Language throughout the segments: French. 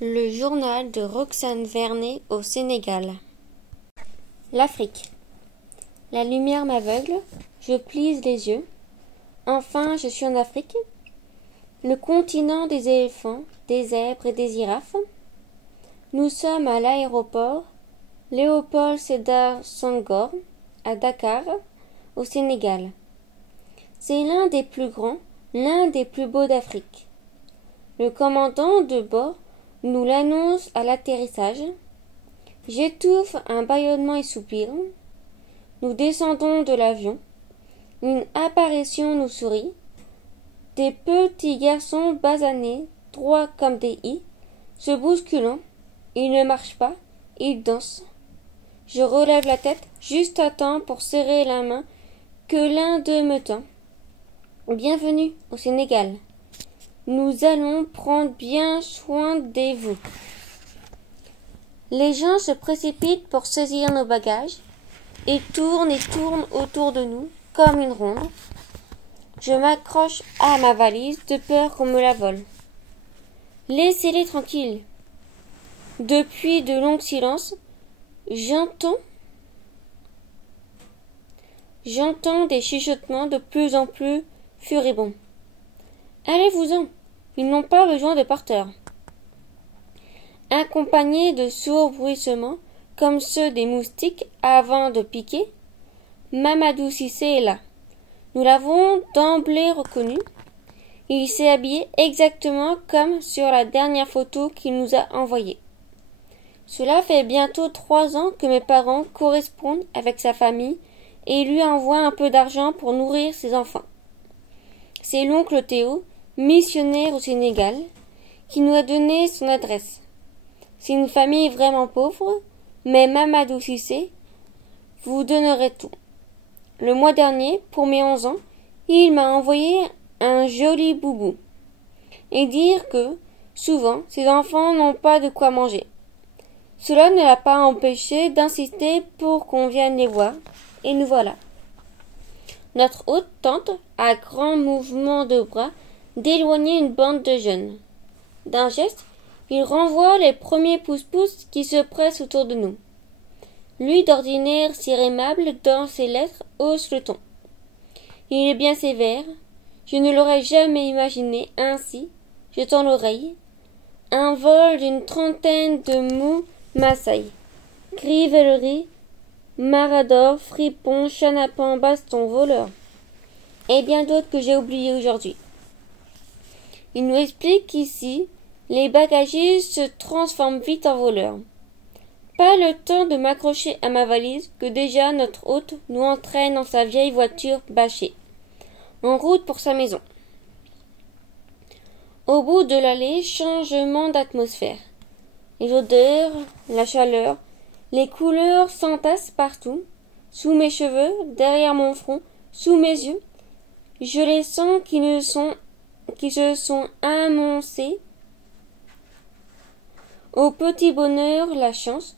Le journal de Roxane Vernet au Sénégal. L'Afrique. La lumière m'aveugle, je plisse les yeux. Enfin, je suis en Afrique. Le continent des éléphants, des zèbres et des girafes. Nous sommes à l'aéroport Léopold Sédar Senghor, à Dakar, au Sénégal. C'est l'un des plus grands, l'un des plus beaux d'Afrique. Le commandant de bord nous l'annonce à l'atterrissage. J'étouffe un bâillement et soupir. Nous descendons de l'avion. Une apparition nous sourit. Des petits garçons basanés, droits comme des i, se bousculant. Ils ne marchent pas, ils dansent. Je relève la tête juste à temps pour serrer la main que l'un d'eux me tend. Bienvenue au Sénégal. Nous allons prendre bien soin de vous. Les gens se précipitent pour saisir nos bagages et tournent autour de nous comme une ronde. Je m'accroche à ma valise de peur qu'on me la vole. Laissez-les tranquilles. Depuis de longs silences, j'entends des chuchotements de plus en plus furibonds. Allez-vous-en, ils n'ont pas besoin de porteurs. Accompagnés de sourds bruissements, comme ceux des moustiques avant de piquer, Mamadou Cissé est là. Nous l'avons d'emblée reconnu. Il s'est habillé exactement comme sur la dernière photo qu'il nous a envoyée. Cela fait bientôt 3 ans que mes parents correspondent avec sa famille et lui envoient un peu d'argent pour nourrir ses enfants. C'est l'oncle Théo, missionnaire au Sénégal, qui nous a donné son adresse. C'est une famille vraiment pauvre, mais Mamadou Cissé vous donnerait tout. Le mois dernier, pour mes 11 ans, il m'a envoyé un joli boubou. Et dire que, souvent, ses enfants n'ont pas de quoi manger. Cela ne l'a pas empêché d'insister pour qu'on vienne les voir, et nous voilà. Notre hôte tente, à grands mouvements de bras, d'éloigner une bande de jeunes. D'un geste, il renvoie les premiers pousse-pousse qui se pressent autour de nous. Lui, d'ordinaire si aimable dans ses lettres, hausse le ton. Il est bien sévère. Je ne l'aurais jamais imaginé ainsi. Je tends l'oreille. Un vol d'une trentaine de mous Maasai. Crivellerie, Marador, fripon, chenapan, baston, voleur. Et bien d'autres que j'ai oubliés aujourd'hui. Il nous explique qu'ici, les bagagistes se transforment vite en voleurs. Pas le temps de m'accrocher à ma valise que déjà notre hôte nous entraîne dans sa vieille voiture bâchée, en route pour sa maison. Au bout de l'allée, changement d'atmosphère. Les odeurs, la chaleur, les couleurs s'entassent partout, sous mes cheveux, derrière mon front, sous mes yeux. Je les sens qui se sont amoncés. Au petit bonheur, la chance,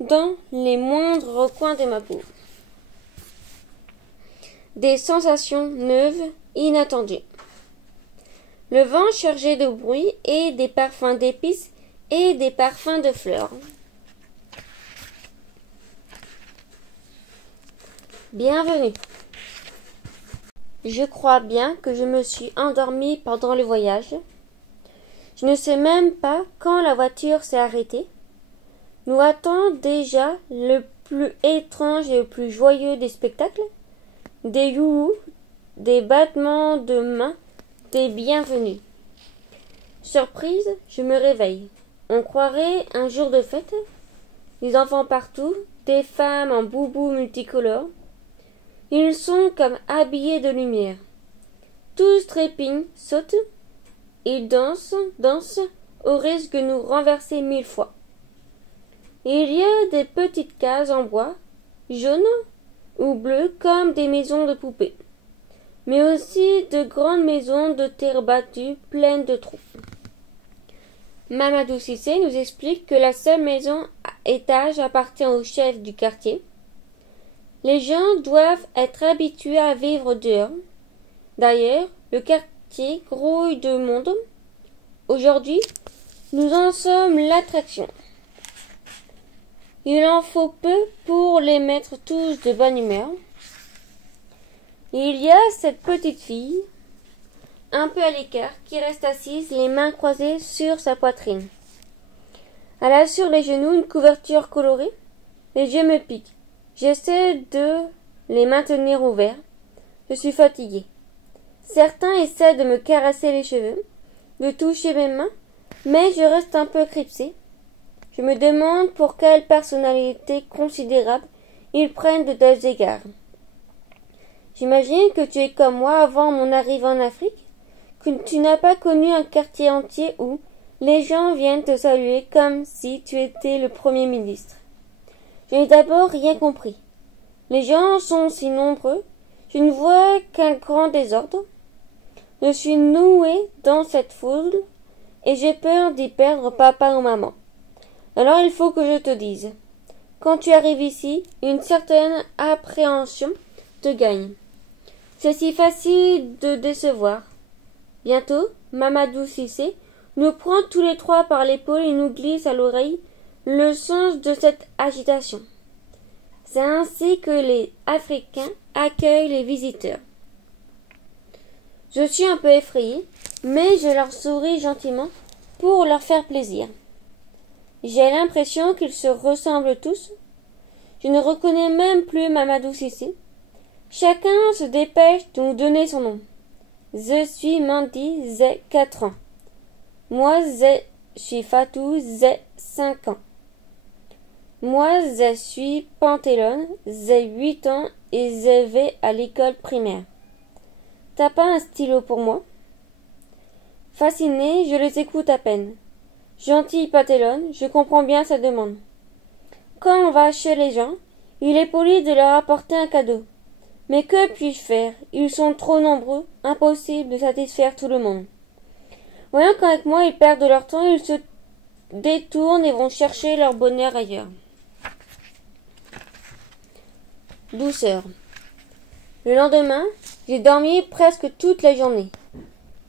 dans les moindres recoins de ma peau. Des sensations neuves, inattendues. Le vent chargé de bruit et des parfums d'épices et des parfums de fleurs. Bienvenue. Je crois bien que je me suis endormie pendant le voyage. Je ne sais même pas quand la voiture s'est arrêtée. Nous attend déjà le plus étrange et le plus joyeux des spectacles. Des youhous, des battements de mains, des bienvenus. Surprise, je me réveille. On croirait un jour de fête. Des enfants partout, des femmes en boubou multicolores. Ils sont comme habillés de lumière. Tous trépignent, sautent. Ils dansent, au risque de nous renverser 1000 fois. Il y a des petites cases en bois, jaunes ou bleues comme des maisons de poupées, mais aussi de grandes maisons de terre battue pleines de trous. Mamadou Cissé nous explique que la seule maison à étage appartient au chef du quartier. Les gens doivent être habitués à vivre dehors. D'ailleurs, le quartier grouille de monde. Aujourd'hui, Nous en sommes l'attraction. Il en faut peu pour les mettre tous de bonne humeur. Il y a cette petite fille, un peu à l'écart, qui reste assise, les mains croisées sur sa poitrine. Elle a sur les genoux une couverture colorée. Les yeux me piquent. J'essaie de les maintenir ouverts. Je suis fatiguée. Certains essaient de me caresser les cheveux, de toucher mes mains, mais je reste un peu éclipsée. Je me demande pour quelle personnalité considérable ils prennent de tels égards. J'imagine que tu es comme moi avant mon arrivée en Afrique, que tu n'as pas connu un quartier entier où les gens viennent te saluer comme si tu étais le Premier ministre. Je n'ai d'abord rien compris. Les gens sont si nombreux, je ne vois qu'un grand désordre. Je suis nouée dans cette foule et j'ai peur d'y perdre papa ou maman. Alors il faut que je te dise. Quand tu arrives ici, une certaine appréhension te gagne. C'est si facile de décevoir. Bientôt, Mamadou Cissé nous prend tous les trois par l'épaule et nous glisse à l'oreille le sens de cette agitation. C'est ainsi que les Africains accueillent les visiteurs. Je suis un peu effrayée, mais je leur souris gentiment pour leur faire plaisir. J'ai l'impression qu'ils se ressemblent tous. Je ne reconnais même plus Mamadou Cissé. Chacun se dépêche de nous donner son nom. Je suis Mandy, j'ai 4 ans. Moi, je suis Fatou, j'ai 5 ans. Moi, je suis Pantélone, j'ai 8 ans et je vais à l'école primaire. T'as pas un stylo pour moi? Fascinée, je les écoute à peine. Gentil Pantélone, je comprends bien sa demande. Quand on va chez les gens, il est poli de leur apporter un cadeau. Mais que puis-je faire? Ils sont trop nombreux, impossible de satisfaire tout le monde. Voyant qu'avec moi ils perdent leur temps, ils se détournent et vont chercher leur bonheur ailleurs. Douceur. Le lendemain, j'ai dormi presque toute la journée.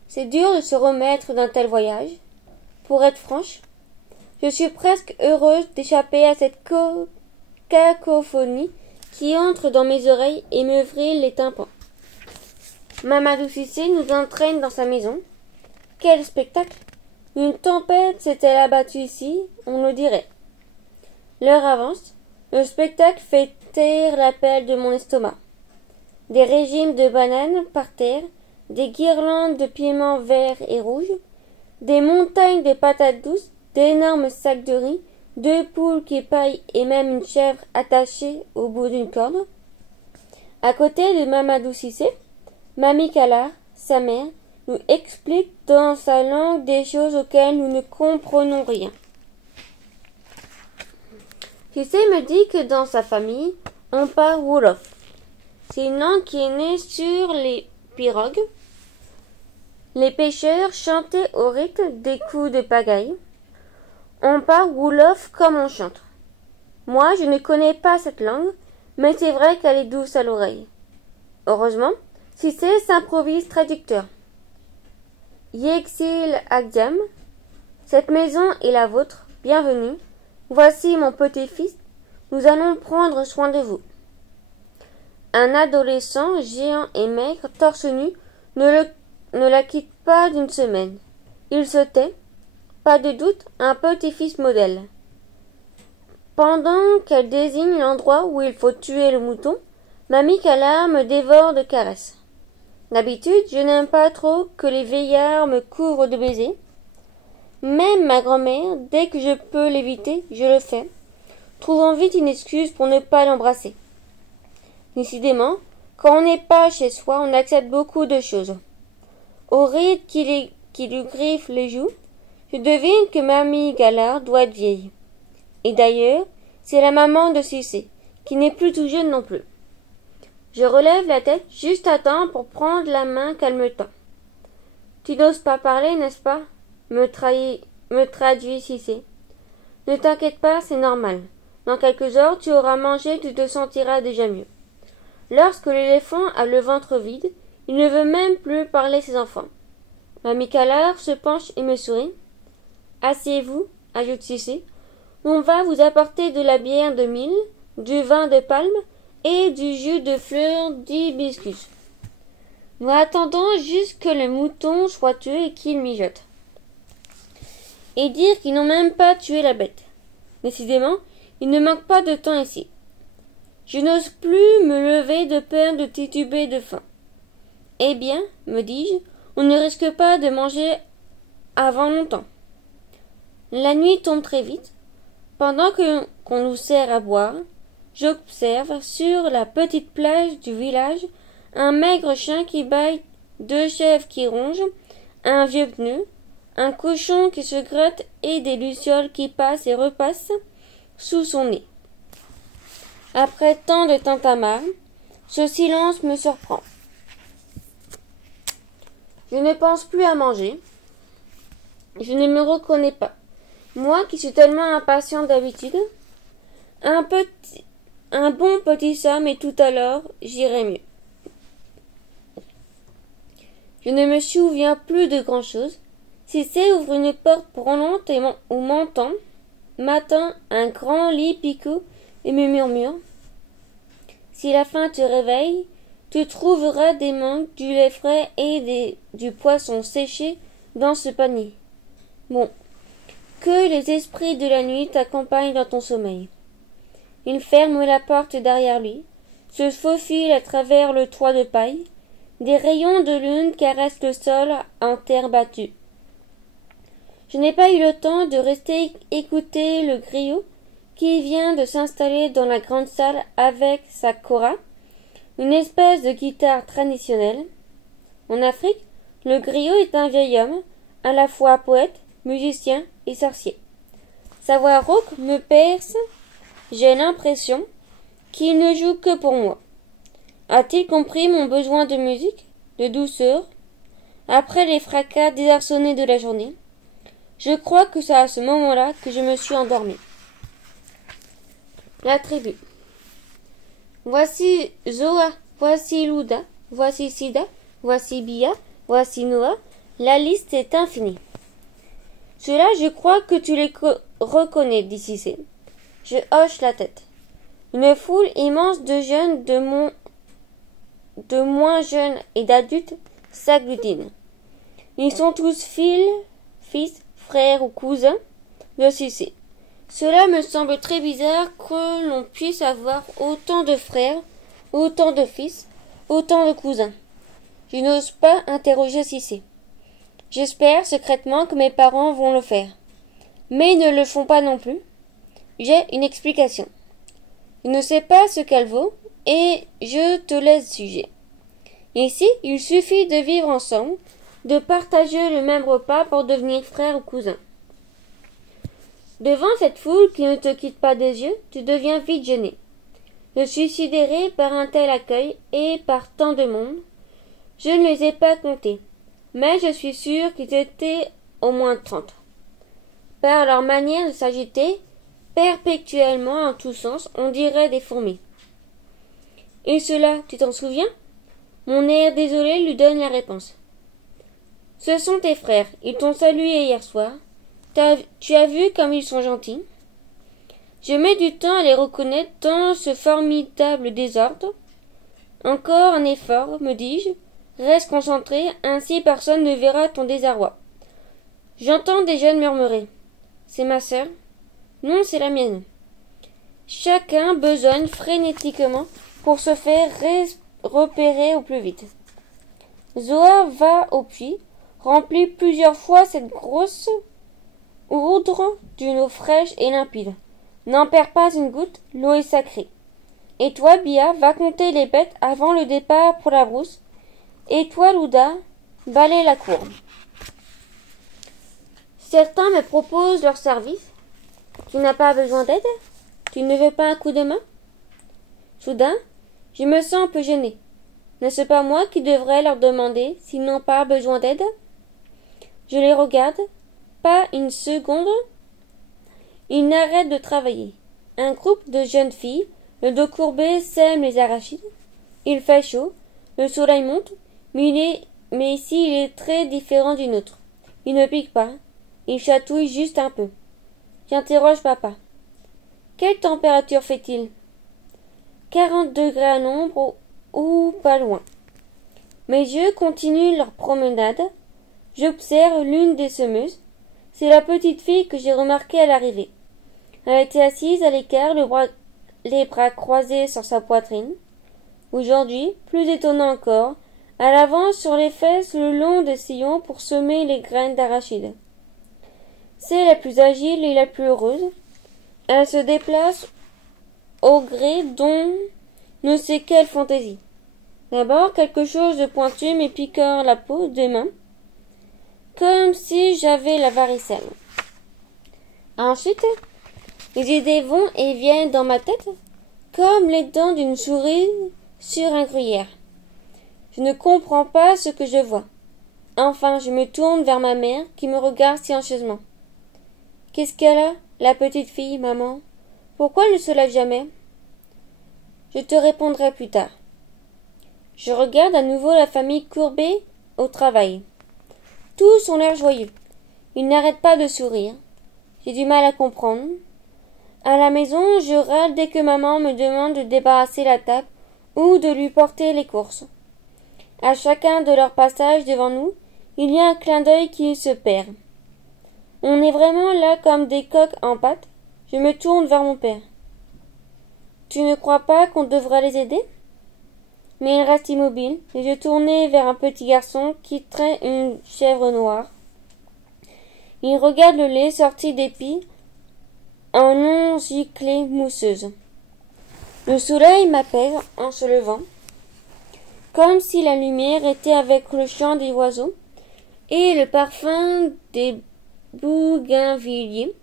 C'est dur de se remettre d'un tel voyage. Pour être franche, je suis presque heureuse d'échapper à cette cacophonie qui entre dans mes oreilles et me vrille les tympans. Mamadou Cissé nous entraîne dans sa maison. Quel spectacle! Une tempête s'était abattue ici, on le dirait. L'heure avance, le spectacle fait taire l'appel de mon estomac. Des régimes de bananes par terre, des guirlandes de piments verts et rouges, des montagnes de patates douces, d'énormes sacs de riz, 2 poules qui paillent et même une chèvre attachée au bout d'une corde. À côté de Mamadou Cissé, Mamie Kalar, sa mère, nous explique dans sa langue des choses auxquelles nous ne comprenons rien. Cissé me dit que dans sa famille, on parle Wolof. C'est une langue qui est née sur les pirogues. Les pêcheurs chantaient au rythme des coups de pagaille. On parle Wolof comme on chante. Moi, je ne connais pas cette langue, mais c'est vrai qu'elle est douce à l'oreille. Heureusement, Cissé s'improvise traducteur. Yexil Agdiam, cette maison est la vôtre, bienvenue. Voici mon petit-fils, nous allons prendre soin de vous. Un adolescent géant et maigre, torse nu, ne la quitte pas d'une semaine. Il se tait, pas de doute, un petit-fils modèle. Pendant qu'elle désigne l'endroit où il faut tuer le mouton, Mamie Kalar me dévore de caresses. D'habitude, je n'aime pas trop que les vieillards me couvrent de baisers. Même ma grand-mère, dès que je peux l'éviter, je le fais, trouvant vite une excuse pour ne pas l'embrasser. Décidément, quand on n'est pas chez soi, on accepte beaucoup de choses. Au rythme qui lui griffe les joues, je devine que Mamie Kalar doit être vieille. Et d'ailleurs, c'est la maman de Cissé, qui n'est plus tout jeune non plus. Je relève la tête juste à temps pour prendre la main qu'elle me tend. Tu n'oses pas parler, n'est-ce pas? Me traduit Cissé. Ne t'inquiète pas, c'est normal. Dans quelques heures, tu auras mangé, tu te sentiras déjà mieux. Lorsque l'éléphant a le ventre vide, il ne veut même plus parler ses enfants. Mamie Kalar se penche et me sourit. Asseyez-vous, ajoute Cissé. On va vous apporter de la bière de mil, du vin de palme et du jus de fleurs d'hibiscus. Nous attendons juste que le mouton soit tué et qu'il mijote. Et dire qu'ils n'ont même pas tué la bête. Décidément, il ne manque pas de temps ici. Je n'ose plus me lever de peur de tituber de faim. Eh bien, me dis-je, on ne risque pas de manger avant longtemps. La nuit tombe très vite. Pendant qu'on nous sert à boire, j'observe sur la petite plage du village un maigre chien qui bâille, 2 chèvres qui rongent, un vieux pneu, un cochon qui se gratte et des lucioles qui passent et repassent sous son nez. Après tant de tintamarre, ce silence me surprend. Je ne pense plus à manger. Je ne me reconnais pas. Moi qui suis tellement impatient d'habitude, un bon petit somme et tout à l'heure, j'irai mieux. Je ne me souviens plus de grand-chose. Cissé ouvre une porte branlante où m'entend un grand lit picot et me murmure: si la faim te réveille, tu trouveras des mangues, du lait frais et du poisson séché dans ce panier. Bon, que les esprits de la nuit t'accompagnent dans ton sommeil. Il ferme la porte derrière lui, se faufile à travers le toit de paille. Des rayons de lune caressent le sol en terre battue. Je n'ai pas eu le temps de rester écouter le griot qui vient de s'installer dans la grande salle avec sa kora, une espèce de guitare traditionnelle. En Afrique, le griot est un vieil homme, à la fois poète, musicien et sorcier. Sa voix rauque me perce. J'ai l'impression qu'il ne joue que pour moi. A-t-il compris mon besoin de musique, de douceur, après les fracas désarçonnés de la journée? Je crois que c'est à ce moment-là que je me suis endormie. La tribu. Voici Zoa, voici Luda, voici Sida, voici Bia, voici Noah. La liste est infinie. Cela, je crois que tu les reconnais, dit Cissé. Je hoche la tête. Une foule immense de jeunes, de moins jeunes et d'adultes s'agglutinent. Ils sont tous fils, frères ou cousins de Cissé. Cela me semble très bizarre que l'on puisse avoir autant de frères, autant de fils, autant de cousins. Je n'ose pas interroger Cissé. J'espère secrètement que mes parents vont le faire. Mais ils ne le font pas non plus. J'ai une explication. Je ne sais pas ce qu'elle vaut, et je te laisse juger. Ici, il suffit de vivre ensemble, de partager le même repas pour devenir frère ou cousin. Devant cette foule qui ne te quitte pas des yeux, tu deviens vite gêné. Je suis sidéré par un tel accueil et par tant de monde. Je ne les ai pas comptés, mais je suis sûr qu'ils étaient au moins 30. Par leur manière de s'agiter perpétuellement en tous sens, on dirait des fourmis. Et cela, tu t'en souviens? Mon air désolé lui donne la réponse. Ce sont tes frères, ils t'ont salué hier soir. Tu as vu comme ils sont gentils? Je mets du temps à les reconnaître dans ce formidable désordre. Encore un effort, me dis-je. Reste concentré, ainsi personne ne verra ton désarroi. J'entends des jeunes murmurer. C'est ma sœur? Non, c'est la mienne. Chacun besogne frénétiquement pour se faire repérer au plus vite. Zoa va au puits, remplit plusieurs fois cette grosse ourdre d'une eau fraîche et limpide. N'en perds pas une goutte, l'eau est sacrée. Et toi, Bia, va compter les bêtes avant le départ pour la brousse. Et toi, Luda, balaye la cour. Certains me proposent leur service. Tu n'as pas besoin d'aide? Tu ne veux pas un coup de main? Soudain, je me sens un peu gêné. N'est-ce pas moi qui devrais leur demander s'ils n'ont pas besoin d'aide? Je les regarde, pas une seconde. Ils n'arrêtent de travailler. Un groupe de jeunes filles, le dos courbé, sème les arachides. Il fait chaud, le soleil monte, mais ici il est très différent du nôtre. Il ne pique pas, Il chatouille juste un peu. J'interroge papa. Quelle température fait-il? 40 degrés à l'ombre ou pas loin. Mes yeux continuent leur promenade. J'observe l'une des semeuses. C'est la petite fille que j'ai remarquée à l'arrivée. Elle était assise à l'écart, les bras croisés sur sa poitrine. Aujourd'hui, plus étonnant encore, elle avance sur les fesses le long des sillons pour semer les graines d'arachide. C'est la plus agile et la plus heureuse. Elle se déplace au gré d'on ne sait quelle fantaisie. D'abord, quelque chose de pointu me picore la peau des mains, comme si j'avais la varicelle. Ensuite, les idées vont et viennent dans ma tête, comme les dents d'une souris sur un gruyère. Je ne comprends pas ce que je vois. Enfin, je me tourne vers ma mère, qui me regarde silencieusement. Qu'est-ce qu'elle a, la petite fille, maman? Pourquoi elle ne se lève jamais? Je te répondrai plus tard. Je regarde à nouveau la famille courbée au travail. Tous ont l'air joyeux. Ils n'arrêtent pas de sourire. J'ai du mal à comprendre. À la maison, je râle dès que maman me demande de débarrasser la table ou de lui porter les courses. À chacun de leurs passages devant nous, il y a un clin d'œil qui se perd. On est vraiment là comme des coqs en pâte. Je me tourne vers mon père. Tu ne crois pas qu'on devrait les aider? Mais il reste immobile, et je tournai vers un petit garçon qui traîne une chèvre noire. Il regarde le lait sorti d'épis en longues giclées mousseuses. Le soleil m'appelle en se levant, comme si la lumière était avec le chant des oiseaux et le parfum des bougainvilliers,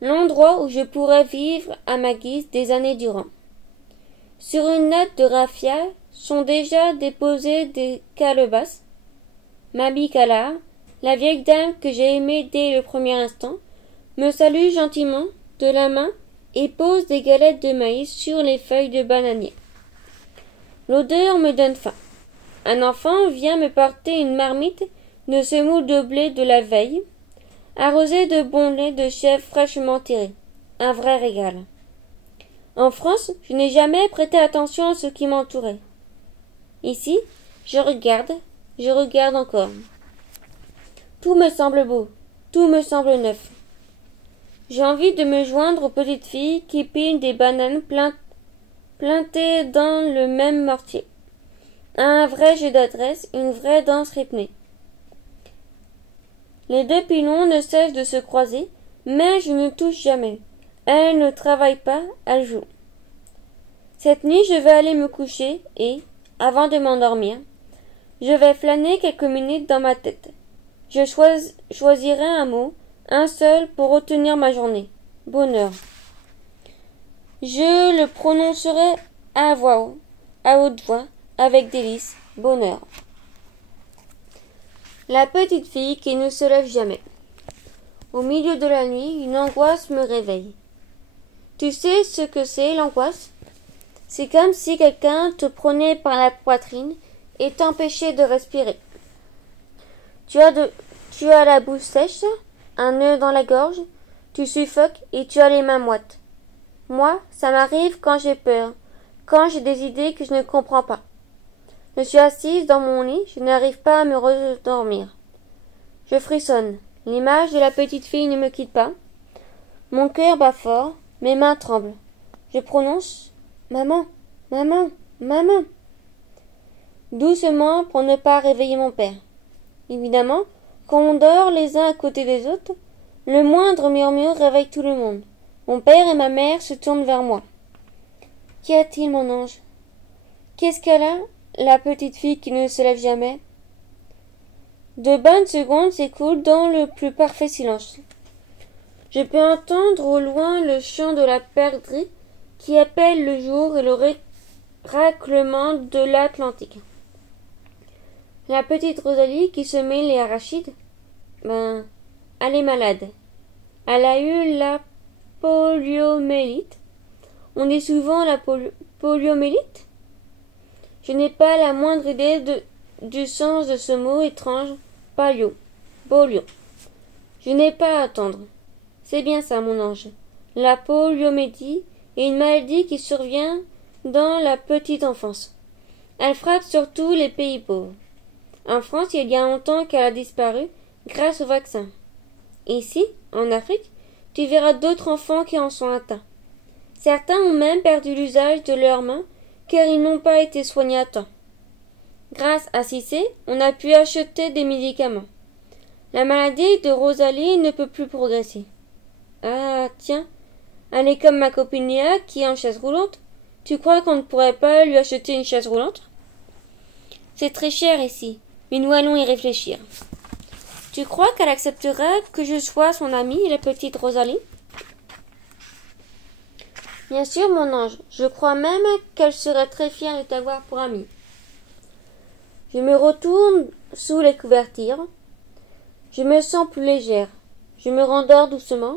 l'endroit où je pourrais vivre à ma guise des années durant. Sur une natte de raffia sont déjà déposées des calebasses. Mabi Kala, la vieille dame que j'ai aimée dès le premier instant, me salue gentiment de la main et pose des galettes de maïs sur les feuilles de bananier. L'odeur me donne faim. Un enfant vient me porter une marmite de semoule de blé de la veille, arrosée de bon lait de chèvre fraîchement tiré. Un vrai régal. En France, je n'ai jamais prêté attention à ce qui m'entourait. Ici, je regarde encore. Tout me semble beau, tout me semble neuf. J'ai envie de me joindre aux petites filles qui pilent des bananes plantées dans le même mortier. Un vrai jeu d'adresse, une vraie danse rythmée. Les deux pilons ne cessent de se croiser, mais je ne touche jamais. Elle ne travaille pas, elle joue. Cette nuit, je vais aller me coucher et, avant de m'endormir, je vais flâner quelques minutes dans ma tête. Je choisirai un mot, un seul, pour retenir ma journée. Bonheur. Je le prononcerai à haute voix, avec délice. Bonheur. La petite fille qui ne se lève jamais. Au milieu de la nuit, une angoisse me réveille. Tu sais ce que c'est, l'angoisse? C'est comme si quelqu'un te prenait par la poitrine et t'empêchait de respirer. Tu as la bouche sèche, un nœud dans la gorge, tu suffoques et tu as les mains moites. Moi, ça m'arrive quand j'ai peur, quand j'ai des idées que je ne comprends pas. Je suis assise dans mon lit, je n'arrive pas à me redormir. Je frissonne. L'image de la petite fille ne me quitte pas. Mon cœur bat fort, mes mains tremblent. Je prononce « Maman, maman, maman !» doucement pour ne pas réveiller mon père. Évidemment, quand on dort les uns à côté des autres, le moindre murmure réveille tout le monde. Mon père et ma mère se tournent vers moi. « Qu'y a-t-il, mon ange? Qu'est-ce qu'elle a, la petite fille qui ne se lève jamais ?» De bonnes secondes s'écoulent dans le plus parfait silence. Je peux entendre au loin le chant de la perdrix qui appelle le jour et le raclement de l'Atlantique. La petite Rosalie qui semait les arachides, elle est malade. Elle a eu la poliomyélite. On dit souvent la poliomyélite. Je n'ai pas la moindre idée du sens de ce mot étrange, polio. Je n'ai pas à attendre. C'est bien ça, mon ange. La poliomyélite est une maladie qui survient dans la petite enfance. Elle frappe surtout les pays pauvres. En France, il y a longtemps qu'elle a disparu grâce au vaccin. Ici, en Afrique, tu verras d'autres enfants qui en sont atteints. Certains ont même perdu l'usage de leurs mains car ils n'ont pas été soignés à temps. Grâce à Cissé, on a pu acheter des médicaments. La maladie de Rosalie ne peut plus progresser. Ah, tiens, elle est comme ma copine Léa qui est en chaise roulante. Tu crois qu'on ne pourrait pas lui acheter une chaise roulante? C'est très cher ici, mais nous allons y réfléchir. Tu crois qu'elle acceptera que je sois son amie, la petite Rosalie? Bien sûr, mon ange, je crois même qu'elle serait très fière de t'avoir pour amie. Je me retourne sous les couvertures. Je me sens plus légère. Je me rendors doucement.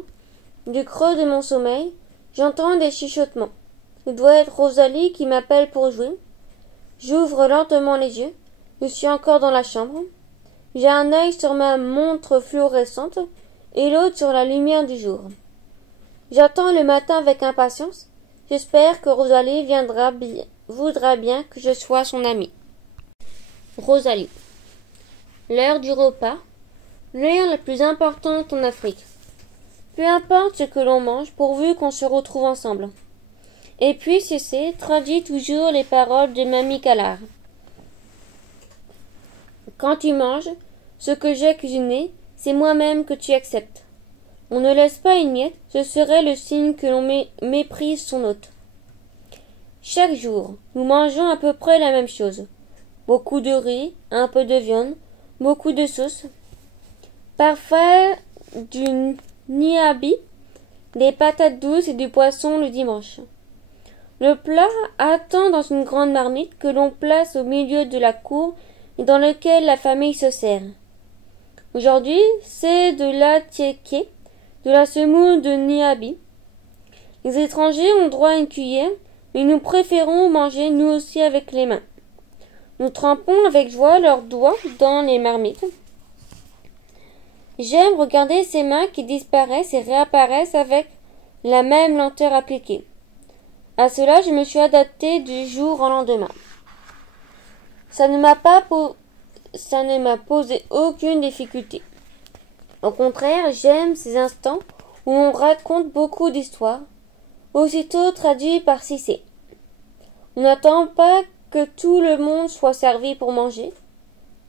Du creux de mon sommeil, j'entends des chuchotements. Il doit être Rosalie qui m'appelle pour jouer. J'ouvre lentement les yeux. Je suis encore dans la chambre. J'ai un œil sur ma montre fluorescente et l'autre sur la lumière du jour. J'attends le matin avec impatience. J'espère que Rosalie voudra bien que je sois son amie. Rosalie. L'heure du repas. L'heure la plus importante en Afrique. Peu importe ce que l'on mange, pourvu qu'on se retrouve ensemble. Et puis Cissé traduit toujours les paroles de Mamie Calard. Quand tu manges, ce que j'ai cuisiné, c'est moi-même que tu acceptes. On ne laisse pas une miette, ce serait le signe que l'on méprise son hôte. Chaque jour, nous mangeons à peu près la même chose. Beaucoup de riz, un peu de viande, beaucoup de sauce. Parfois du niabi, des patates douces et du poisson le dimanche. Le plat attend dans une grande marmite que l'on place au milieu de la cour et dans lequel la famille se sert. Aujourd'hui, c'est de la tiéké, de la semoule de niabi. Les étrangers ont droit à une cuillère, mais nous préférons manger nous aussi avec les mains. Nous trempons avec joie leurs doigts dans les marmites. J'aime regarder ces mains qui disparaissent et réapparaissent avec la même lenteur appliquée. À cela, je me suis adaptée du jour au lendemain. Ça ne m'a posé aucune difficulté. Au contraire, j'aime ces instants où on raconte beaucoup d'histoires, aussitôt traduits par Cissé. On n'attend pas que tout le monde soit servi pour manger.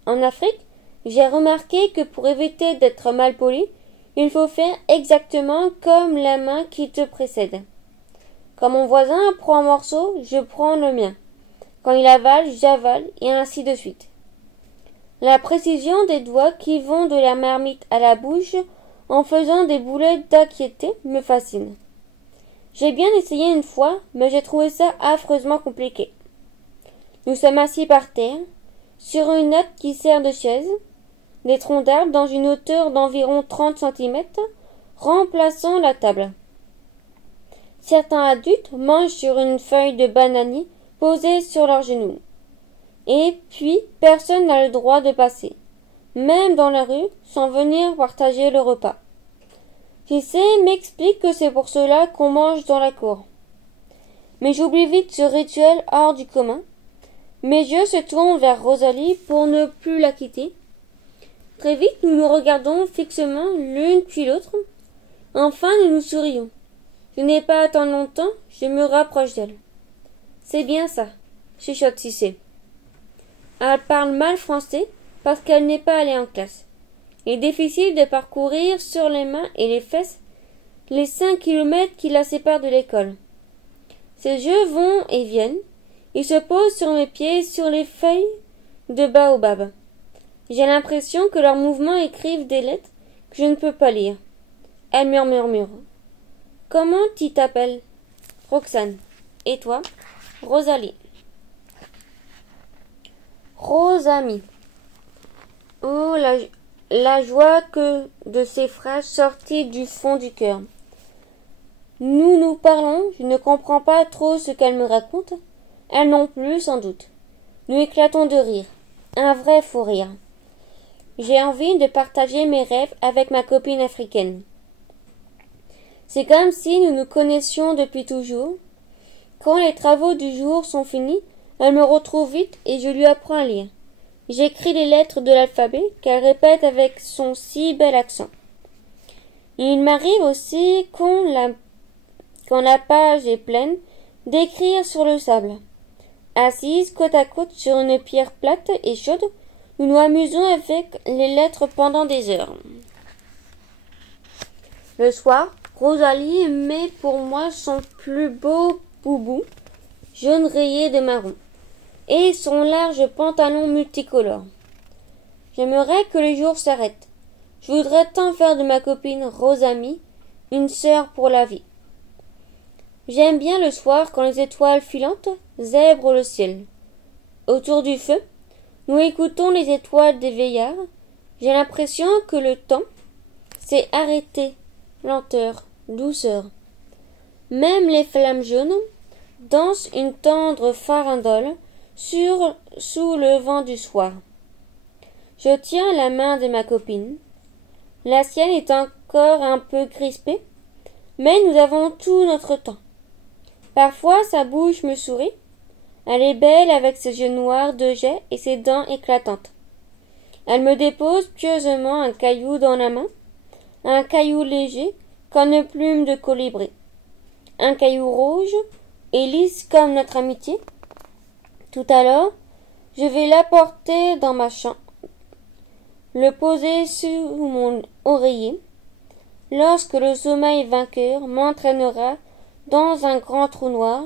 En Afrique, j'ai remarqué que pour éviter d'être mal poli, il faut faire exactement comme la main qui te précède. Quand mon voisin prend un morceau, je prends le mien. Quand il avale, j'avale, et ainsi de suite. La précision des doigts qui vont de la marmite à la bouche en faisant des boulettes d'inquiété me fascine. J'ai bien essayé une fois, mais j'ai trouvé ça affreusement compliqué. Nous sommes assis par terre, sur une natte qui sert de chaise, des troncs d'arbres dans une hauteur d'environ 30 centimètres, remplaçant la table. Certains adultes mangent sur une feuille de bananier posée sur leurs genoux. Et puis, personne n'a le droit de passer, même dans la rue, sans venir partager le repas. Cissé m'explique que c'est pour cela qu'on mange dans la cour. Mais j'oublie vite ce rituel hors du commun. Mes yeux se tournent vers Rosalie pour ne plus la quitter. Très vite, nous nous regardons fixement l'une puis l'autre. Enfin, nous nous sourions. Je n'ai pas attendu longtemps, je me rapproche d'elle. C'est bien ça, chuchote Cissé. Elle parle mal français parce qu'elle n'est pas allée en classe. Il est difficile de parcourir sur les mains et les fesses les 5 kilomètres qui la séparent de l'école. Ses yeux vont et viennent. Ils se posent sur mes pieds sur les feuilles de baobab. J'ai l'impression que leurs mouvements écrivent des lettres que je ne peux pas lire. Elle murmure. Comment tu t'appelles? Roxane. Et toi? Rosalie. Rosamie. Oh, la joie que de ces phrases sorties du fond du cœur. Nous parlons, je ne comprends pas trop ce qu'elle me raconte. Elle non plus, sans doute. Nous éclatons de rire. Un vrai fou rire. J'ai envie de partager mes rêves avec ma copine africaine. C'est comme si nous nous connaissions depuis toujours. Quand les travaux du jour sont finis, elle me retrouve vite et je lui apprends à lire. J'écris les lettres de l'alphabet qu'elle répète avec son si bel accent. Il m'arrive aussi, quand la page est pleine, d'écrire sur le sable. Assises côte à côte sur une pierre plate et chaude, nous nous amusons avec les lettres pendant des heures. Le soir, Rosalie met pour moi son plus beau boubou, jaune rayé de marron, et son large pantalon multicolore. J'aimerais que le jour s'arrête. Je voudrais tant faire de ma copine Rosamie une sœur pour la vie. J'aime bien le soir quand les étoiles filantes zèbrent le ciel. Autour du feu, nous écoutons les étoiles des veillards. J'ai l'impression que le temps s'est arrêté, lenteur, douceur. Même les flammes jaunes dansent une tendre farandole sous le vent du soir. Je tiens la main de ma copine. La sienne est encore un peu crispée, mais nous avons tout notre temps. Parfois sa bouche me sourit. Elle est belle avec ses yeux noirs de jet et ses dents éclatantes. Elle me dépose pieusement un caillou dans la main, un caillou léger comme une plume de colibri, un caillou rouge et lisse comme notre amitié. Tout à l'heure, je vais l'apporter dans ma chambre, le poser sous mon oreiller, lorsque le sommeil vainqueur m'entraînera dans un grand trou noir.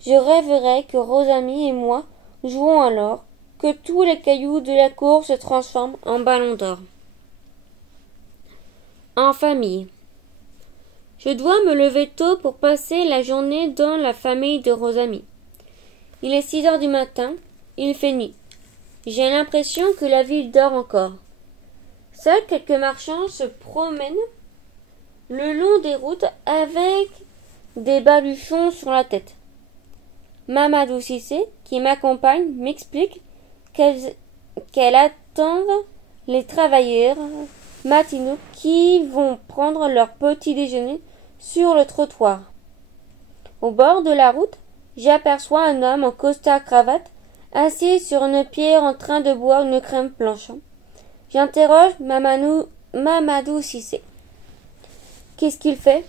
Je rêverai que Rosamie et moi jouons alors, que tous les cailloux de la cour se transforment en ballons d'or. En famille. Je dois me lever tôt pour passer la journée dans la famille de Rosamie. Il est 6 heures du matin, il fait nuit. J'ai l'impression que la ville dort encore. Seuls quelques marchands se promènent le long des routes avec des baluchons sur la tête. Mamadou Cissé, qui m'accompagne, m'explique qu'elle attend les travailleurs matinaux qui vont prendre leur petit déjeuner sur le trottoir. Au bord de la route, j'aperçois un homme en costard-cravate assis sur une pierre en train de boire une crème blanche. J'interroge Mamadou Cissé. Qu'est-ce qu'il fait?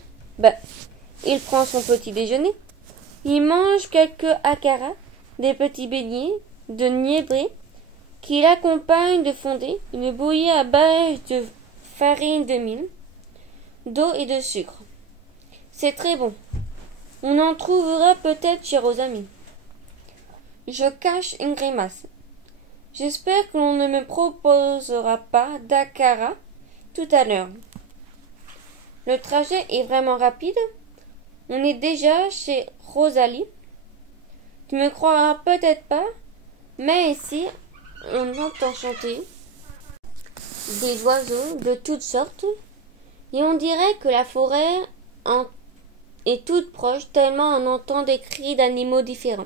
Il prend son petit déjeuner. Il mange quelques akara, des petits beignets de niébré qu'il accompagne de fondé, une bouillie à base de farine de mil, d'eau et de sucre. C'est très bon. On en trouvera peut-être chez Rosamie. Je cache une grimace. J'espère que l'on ne me proposera pas d'akara tout à l'heure. Le trajet est vraiment rapide. On est déjà chez Rosalie. Tu me croiras peut-être pas, mais ici, on entend chanter des oiseaux de toutes sortes, et on dirait que la forêt est toute proche, tellement on entend des cris d'animaux différents.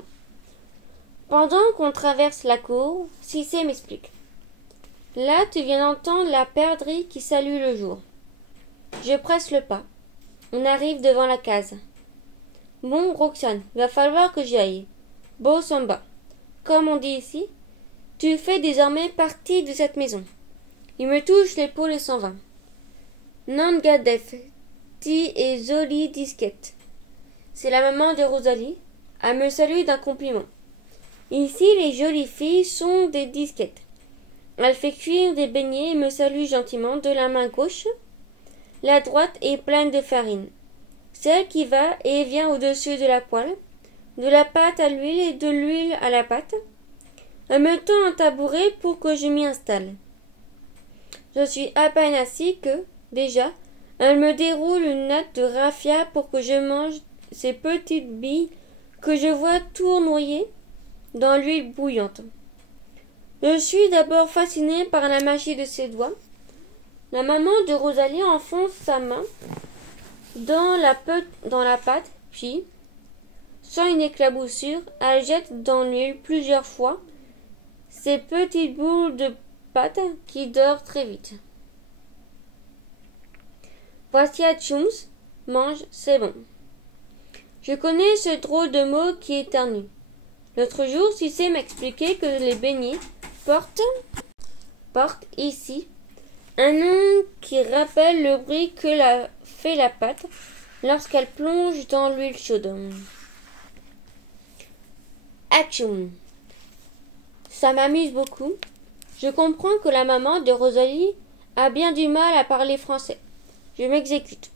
Pendant qu'on traverse la cour, Cissé m'explique. Là, tu viens d'entendre la perdrix qui salue le jour. Je presse le pas. On arrive devant la case. Bon, Roxane, va falloir que j'y aille. Beau samba. Comme on dit ici, tu fais désormais partie de cette maison. Il me touche l'épaule et s'en va. Nangadef, ti et Zoli disquette. C'est la maman de Rosalie. Elle me salue d'un compliment. Ici, les jolies filles sont des disquettes. Elle fait cuire des beignets et me salue gentiment de la main gauche. La droite est pleine de farine. Celle qui va et vient au-dessus de la poêle, de la pâte à l'huile et de l'huile à la pâte. Elle me tend un tabouret pour que je m'y installe. Je suis à peine assis que, déjà, elle me déroule une natte de raffia pour que je mange ces petites billes que je vois tournoyer dans l'huile bouillante. Je suis d'abord fascinée par la magie de ses doigts. La maman de Rosalie enfonce sa main dans la pâte, puis, sans une éclaboussure, elle jette dans l'huile plusieurs fois ces petites boules de pattes qui dort très vite. Voici Atchoums, mange, c'est bon. Je connais ce drôle de mot qui éternue. L'autre jour, Cissé m'expliquait que les beignets portent ici un nom qui rappelle le bruit que fait la pâte lorsqu'elle plonge dans l'huile chaude. Atchoum. Ça m'amuse beaucoup. Je comprends que la maman de Rosalie a bien du mal à parler français. Je m'exécute.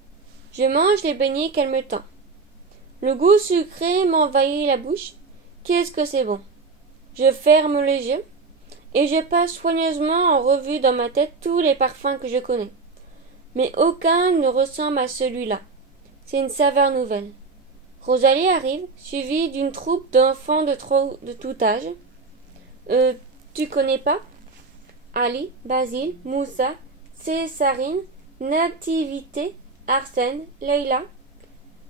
Je mange les beignets qu'elle me tend. Le goût sucré m'envahit la bouche. Qu'est-ce que c'est bon. Je ferme les yeux et je passe soigneusement en revue dans ma tête tous les parfums que je connais. Mais aucun ne ressemble à celui-là. C'est une saveur nouvelle. Rosalie arrive, suivie d'une troupe d'enfants de tout âge. Tu connais pas? Ali, Basile, Moussa, Césarine, Nativité, Arsène, Leïla?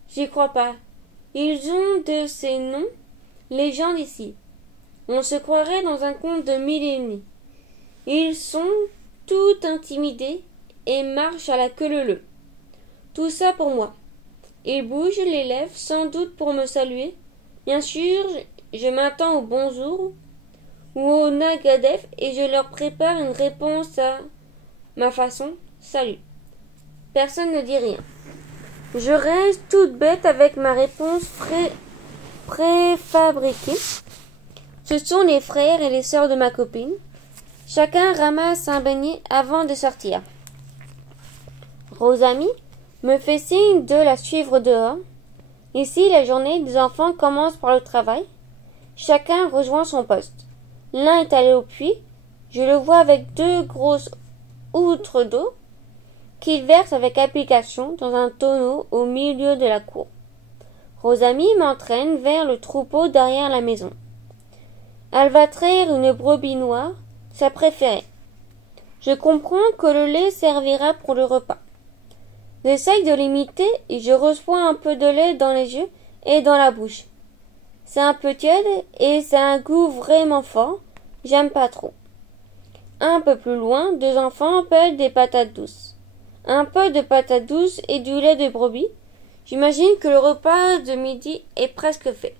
J'y crois pas. Ils ont de ces noms les gens d'ici. On se croirait dans un conte de mille et une nuits. Ils sont tout intimidés et marchent à la queue leu-leu. Tout ça pour moi. Ils bougent les lèvres sans doute pour me saluer. Bien sûr, je m'attends au bonjour ou au nagadef et je leur prépare une réponse à ma façon. Salut. Personne ne dit rien. Je reste toute bête avec ma réponse préfabriquée. Ce sont les frères et les sœurs de ma copine. Chacun ramasse un beignet avant de sortir. Rosamie me fait signe de la suivre dehors. Ici, la journée des enfants commence par le travail. Chacun rejoint son poste. L'un est allé au puits. Je le vois avec 2 grosses outres d'eau qu'il verse avec application dans un tonneau au milieu de la cour. Rosamie m'entraîne vers le troupeau derrière la maison. Elle va traire une brebis noire, sa préférée. Je comprends que le lait servira pour le repas. J'essaye de l'imiter et je reçois un peu de lait dans les yeux et dans la bouche. C'est un peu tiède et ça a un goût vraiment fort. J'aime pas trop. Un peu plus loin, 2 enfants pèlent des patates douces. Un peu de patates douces et du lait de brebis. J'imagine que le repas de midi est presque fait.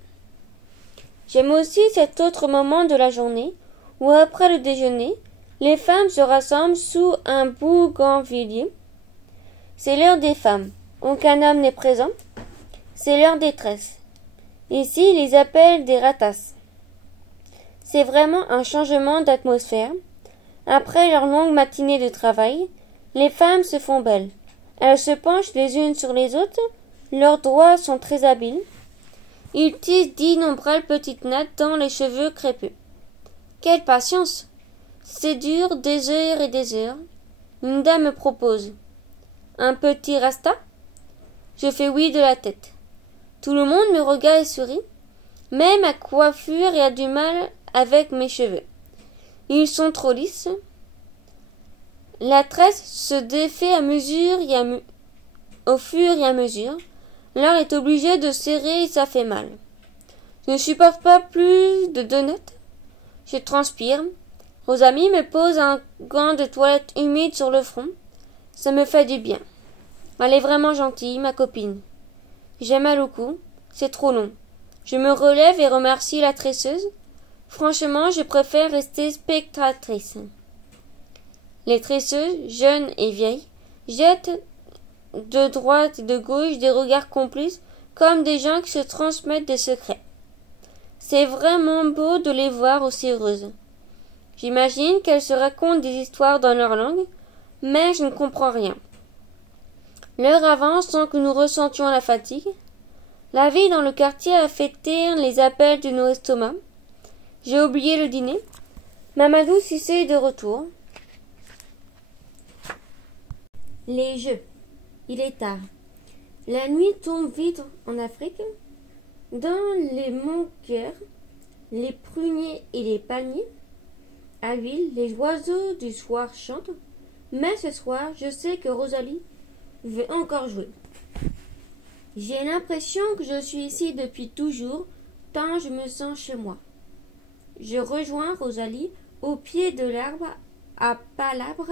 J'aime aussi cet autre moment de la journée où, après le déjeuner, les femmes se rassemblent sous un bougainvillier. C'est l'heure des femmes. Aucun homme n'est présent. C'est leur détresse. Ici, ils les appellent des ratasses. C'est vraiment un changement d'atmosphère. Après leur longue matinée de travail, les femmes se font belles. Elles se penchent les unes sur les autres. Leurs doigts sont très habiles. Ils tissent d'innombrables petites nattes dans les cheveux crépus. Quelle patience! C'est dur, des heures et des heures. Une dame me propose. Un petit rasta? Je fais oui de la tête. Tout le monde me regarde et sourit. Même ma coiffure a du mal avec mes cheveux. Ils sont trop lisses. La tresse se défait au fur et à mesure. L'un est obligé de serrer et ça fait mal. Je ne supporte pas plus de 2 notes. Je transpire. Rosamie me pose un gant de toilette humide sur le front. Ça me fait du bien. Elle est vraiment gentille, ma copine. J'ai mal au cou. C'est trop long. Je me relève et remercie la tresseuse. Franchement, je préfère rester spectatrice. Les tresseuses, jeunes et vieilles, jettent de droite et de gauche des regards complices comme des gens qui se transmettent des secrets. C'est vraiment beau de les voir aussi heureuses. J'imagine qu'elles se racontent des histoires dans leur langue, mais je ne comprends rien. L'heure avance sans que nous ressentions la fatigue. La vie dans le quartier a fait taire les appels de nos estomacs. J'ai oublié le dîner. Mamadou Cissé est de retour. Les jeux. Il est tard. La nuit tombe vite en Afrique. Dans les montgers, les pruniers et les palmiers, à l'huile, les oiseaux du soir chantent. Mais ce soir, je sais que Rosalie veut encore jouer. J'ai l'impression que je suis ici depuis toujours, tant je me sens chez moi. Je rejoins Rosalie au pied de l'arbre à Palabre.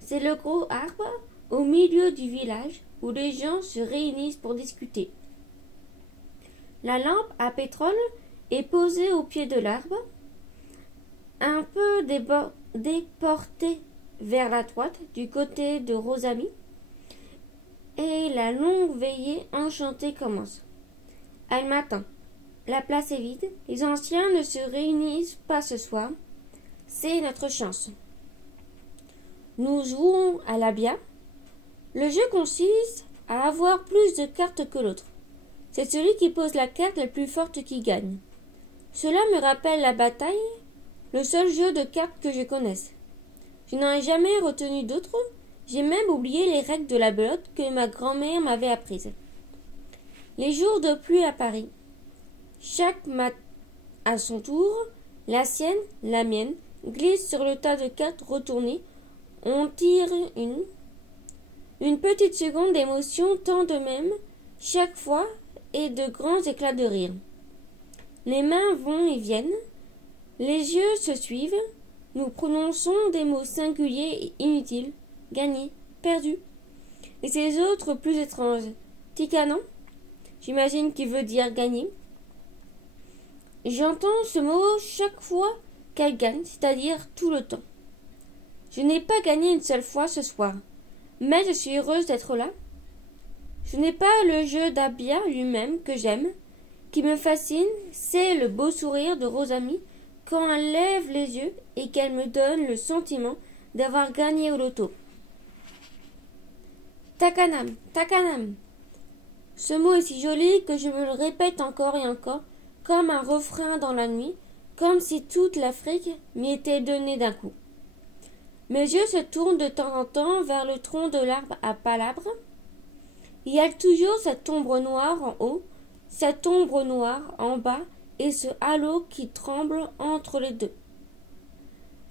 C'est le gros arbre au milieu du village où les gens se réunissent pour discuter. La lampe à pétrole est posée au pied de l'arbre, un peu déportée vers la droite du côté de Rosamie, et la longue veillée enchantée commence. Elle m'attend. La place est vide. Les anciens ne se réunissent pas ce soir. C'est notre chance. Nous jouons à la bia. Le jeu consiste à avoir plus de cartes que l'autre. C'est celui qui pose la carte la plus forte qui gagne. Cela me rappelle la bataille, le seul jeu de cartes que je connaisse. Je n'en ai jamais retenu d'autres. J'ai même oublié les règles de la belote que ma grand-mère m'avait apprises. Les jours de pluie à Paris. Chaque matin à son tour, la sienne, la mienne, glisse sur le tas de cartes retournées. On tire une petite seconde d'émotion tant de même, chaque fois, et de grands éclats de rire. Les mains vont et viennent, les yeux se suivent, nous prononçons des mots singuliers et inutiles, gagné, perdu, et ces autres plus étranges, ticanant, j'imagine qu'il veut dire gagner. J'entends ce mot chaque fois qu'elle gagne, c'est-à-dire tout le temps. Je n'ai pas gagné une seule fois ce soir, mais je suis heureuse d'être là. Ce n'est pas le jeu d'Abia lui-même que j'aime, qui me fascine, c'est le beau sourire de Rosamie quand elle lève les yeux et qu'elle me donne le sentiment d'avoir gagné au loto. Takanam, takanam. Ce mot est si joli que je me le répète encore et encore, comme un refrain dans la nuit, comme si toute l'Afrique m'y était donnée d'un coup. Mes yeux se tournent de temps en temps vers le tronc de l'arbre à Palabre. Il y a toujours cette ombre noire en haut, cette ombre noire en bas, et ce halo qui tremble entre les deux.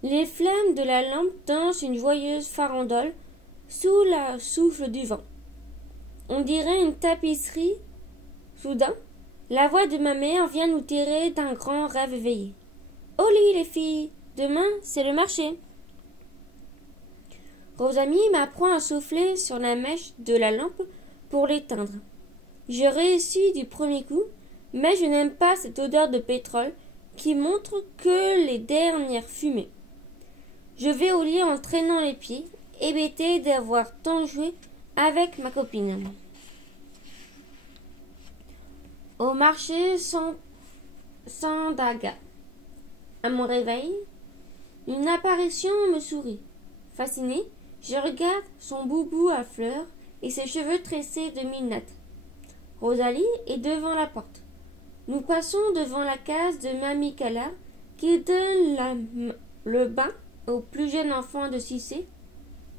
Les flammes de la lampe dansent une joyeuse farandole sous le souffle du vent. On dirait une tapisserie. Soudain, la voix de ma mère vient nous tirer d'un grand rêve éveillé. « Au lit, les filles, demain, c'est le marché. » Rosamie m'apprend à souffler sur la mèche de la lampe pour l'éteindre. Je réussis du premier coup, mais je n'aime pas cette odeur de pétrole qui montre que les dernières fumées. Je vais au lit en traînant les pieds, hébétée d'avoir tant joué avec ma copine. Au marché Sandaga. À mon réveil, une apparition me sourit. Fascinée, je regarde son boubou à fleurs et ses cheveux tressés de mille nattes. Rosalie est devant la porte. Nous passons devant la case de Mamie Kala qui donne le bain au plus jeune enfant de Cissé.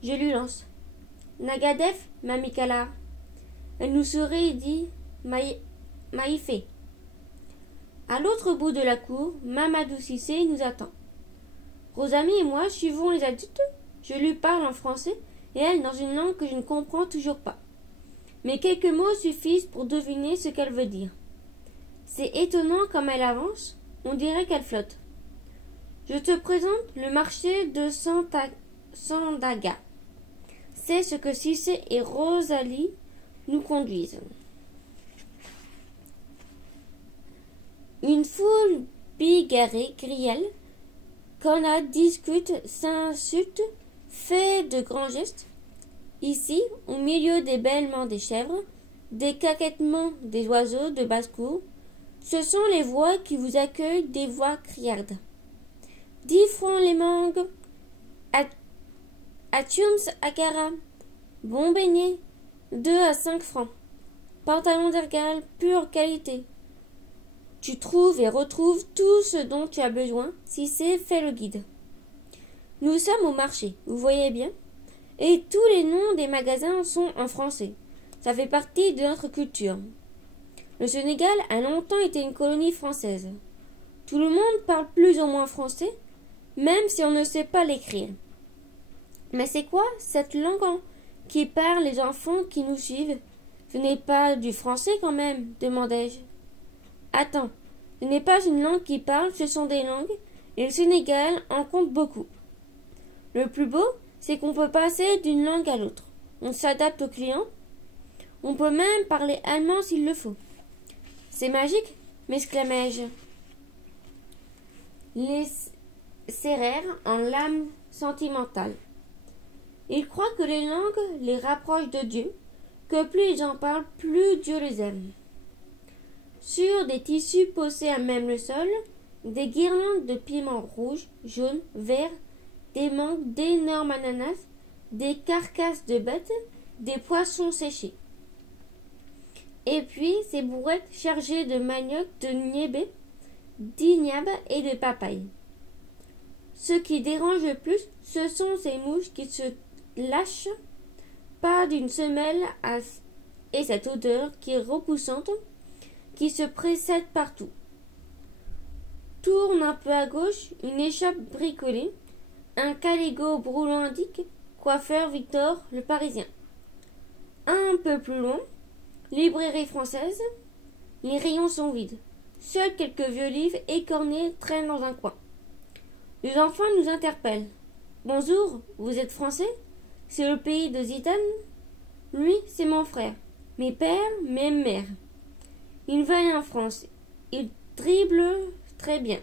Je lui lance. Nagadef, Mamie Kala. Elle nous sourit et dit Maïfé. À l'autre bout de la cour, Mamadou Cissé nous attend. Rosamie et moi suivons les adultes. Je lui parle en français et elle dans une langue que je ne comprends toujours pas. Mais quelques mots suffisent pour deviner ce qu'elle veut dire. C'est étonnant comme elle avance, on dirait qu'elle flotte. Je te présente le marché de Sandaga. C'est ce que Cissé et Rosalie nous conduisent. Une foule bigarrée, grielle, Conna discute, s'insulte, fait de grands gestes. Ici, au milieu des bêlements des chèvres, des caquettements des oiseaux de basse-cour, ce sont les voix qui vous accueillent, des voix criardes. 10 francs les mangues, Atums Akara, bon beignet, 2 à 5 francs. Pantalon d'ergal, pure qualité. Tu trouves et retrouves tout ce dont tu as besoin si c'est fait le guide. Nous sommes au marché, vous voyez bien, et tous les noms des magasins sont en français. Ça fait partie de notre culture. Le Sénégal a longtemps été une colonie française. Tout le monde parle plus ou moins français, même si on ne sait pas l'écrire. Mais c'est quoi cette langue qui parlent les enfants qui nous suivent? Ce n'est pas du français quand même, demandai-je. Attends, ce n'est pas une langue qui parle, ce sont des langues, et le Sénégal en compte beaucoup. Le plus beau, c'est qu'on peut passer d'une langue à l'autre. On s'adapte aux clients. On peut même parler allemand s'il le faut. C'est magique, m'exclamai-je. Les serrèrent en l'âme sentimentale. Ils croient que les langues les rapprochent de Dieu, que plus ils en parlent, plus Dieu les aime. Sur des tissus posés à même le sol, des guirlandes de piments rouges, jaunes, verts, des mangues, d'énormes ananas, des carcasses de bêtes, des poissons séchés. Et puis ces bourrettes chargées de manioc, de niébé, d'igname et de papaye. Ce qui dérange le plus, ce sont ces mouches qui se lâchent pas d'une semelle et cette odeur qui est repoussante, qui se précède partout. Tourne un peu à gauche, une échoppe bricolée, un caligot brûlant indique coiffeur Victor le Parisien. Un peu plus loin, librairie française, les rayons sont vides. Seuls quelques vieux livres écornés traînent dans un coin. Les enfants nous interpellent. Bonjour, vous êtes français? C'est le pays de Zidane? Lui, c'est mon frère. Mes pères, mes mères. Ils veulent en France. Ils dribblent très bien.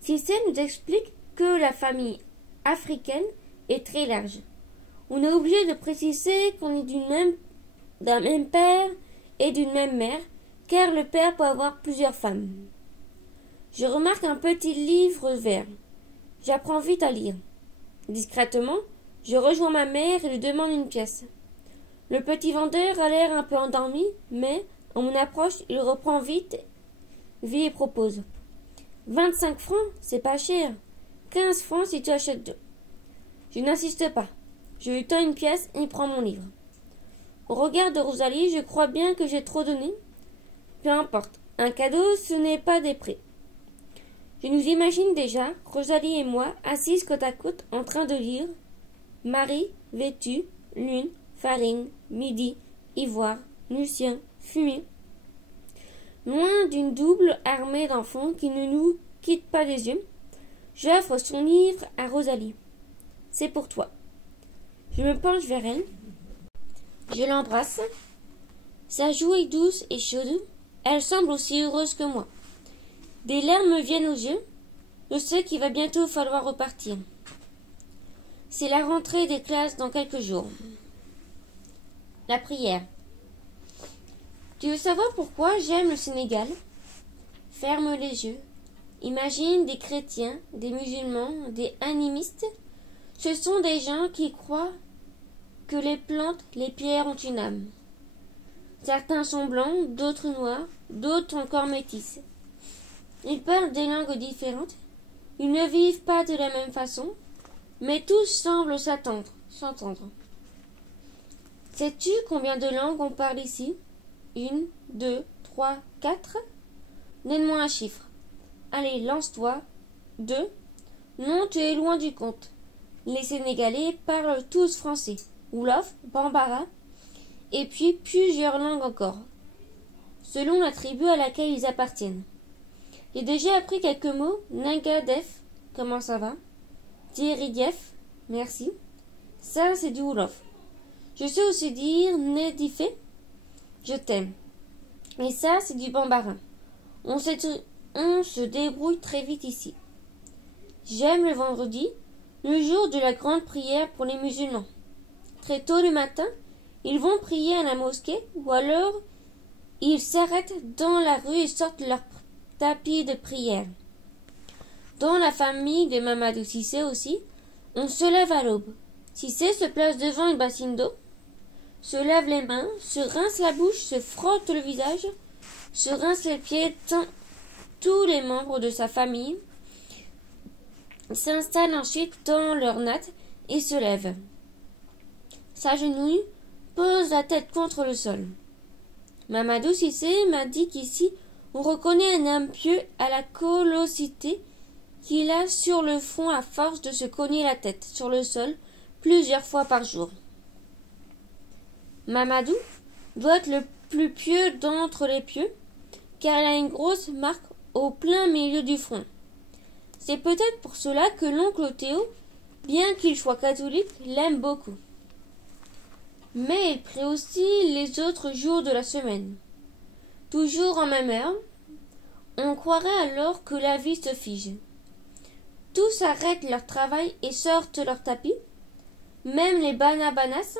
Cissé nous explique que la famille africaine est très large. On est obligé de préciser qu'on est d'un même père et d'une même mère, car le père peut avoir plusieurs femmes. Je remarque un petit livre vert. J'apprends vite à lire. Discrètement, je rejoins ma mère et lui demande une pièce. Le petit vendeur a l'air un peu endormi, mais, à mon approche, il reprend vite et propose. 25 francs, c'est pas cher. 15 francs si tu achètes deux. Je n'insiste pas. Je lui tends une pièce et il prend mon livre. Au regard de Rosalie, je crois bien que j'ai trop donné. Peu importe. Un cadeau, ce n'est pas des prix. Je nous imagine déjà, Rosalie et moi, assises côte à côte, en train de lire. Marie, vêtue, lune, farine, midi, ivoire, Lucien, fumée. Loin d'une double armée d'enfants qui ne nous quitte pas des yeux, j'offre son livre à Rosalie. C'est pour toi. Je me penche vers elle. Je l'embrasse. Sa joue est douce et chaude. Elle semble aussi heureuse que moi. Des larmes me viennent aux yeux. Je sais qu'il va bientôt falloir repartir. C'est la rentrée des classes dans quelques jours. La prière. Tu veux savoir pourquoi j'aime le Sénégal? Ferme les yeux. Imagine des chrétiens, des musulmans, des animistes. Ce sont des gens qui croient que les plantes, les pierres ont une âme. Certains sont blancs, d'autres noirs, d'autres encore métis. Ils parlent des langues différentes. Ils ne vivent pas de la même façon, mais tous semblent s'entendre. Sais-tu combien de langues on parle ici? 1, 2, 3, 4. Donne-moi un chiffre. Allez, lance-toi. 2. Non, tu es loin du compte. Les Sénégalais parlent tous français. Wolof, Bambara, et puis plusieurs langues encore, selon la tribu à laquelle ils appartiennent. J'ai déjà appris quelques mots. Nangadef, comment ça va? Diridief, merci. Ça, c'est du Wolof. Je sais aussi dire Nedifé, je t'aime. Et ça, c'est du Bambara. On se débrouille très vite ici. J'aime le vendredi, le jour de la grande prière pour les musulmans. Très tôt le matin, ils vont prier à la mosquée ou alors ils s'arrêtent dans la rue et sortent leur tapis de prière. Dans la famille de Mamadou Cissé aussi, on se lève à l'aube. Cissé se place devant une bassine d'eau, se lave les mains, se rince la bouche, se frotte le visage, se rince les pieds. Tous les membres de sa famille s'installent ensuite dans leur natte et se lèvent. S'agenouille, pose la tête contre le sol. Mamadou Cissé m'a dit qu'ici, on reconnaît un homme pieux à la callosité qu'il a sur le front à force de se cogner la tête sur le sol plusieurs fois par jour. Mamadou doit être le plus pieux d'entre les pieux, car il a une grosse marque au plein milieu du front. C'est peut-être pour cela que l'oncle Théo bien qu'il soit catholique, l'aime beaucoup. Mais il prie aussi les autres jours de la semaine. Toujours en même heure, on croirait alors que la vie se fige. Tous arrêtent leur travail et sortent leur tapis, même les banabanas,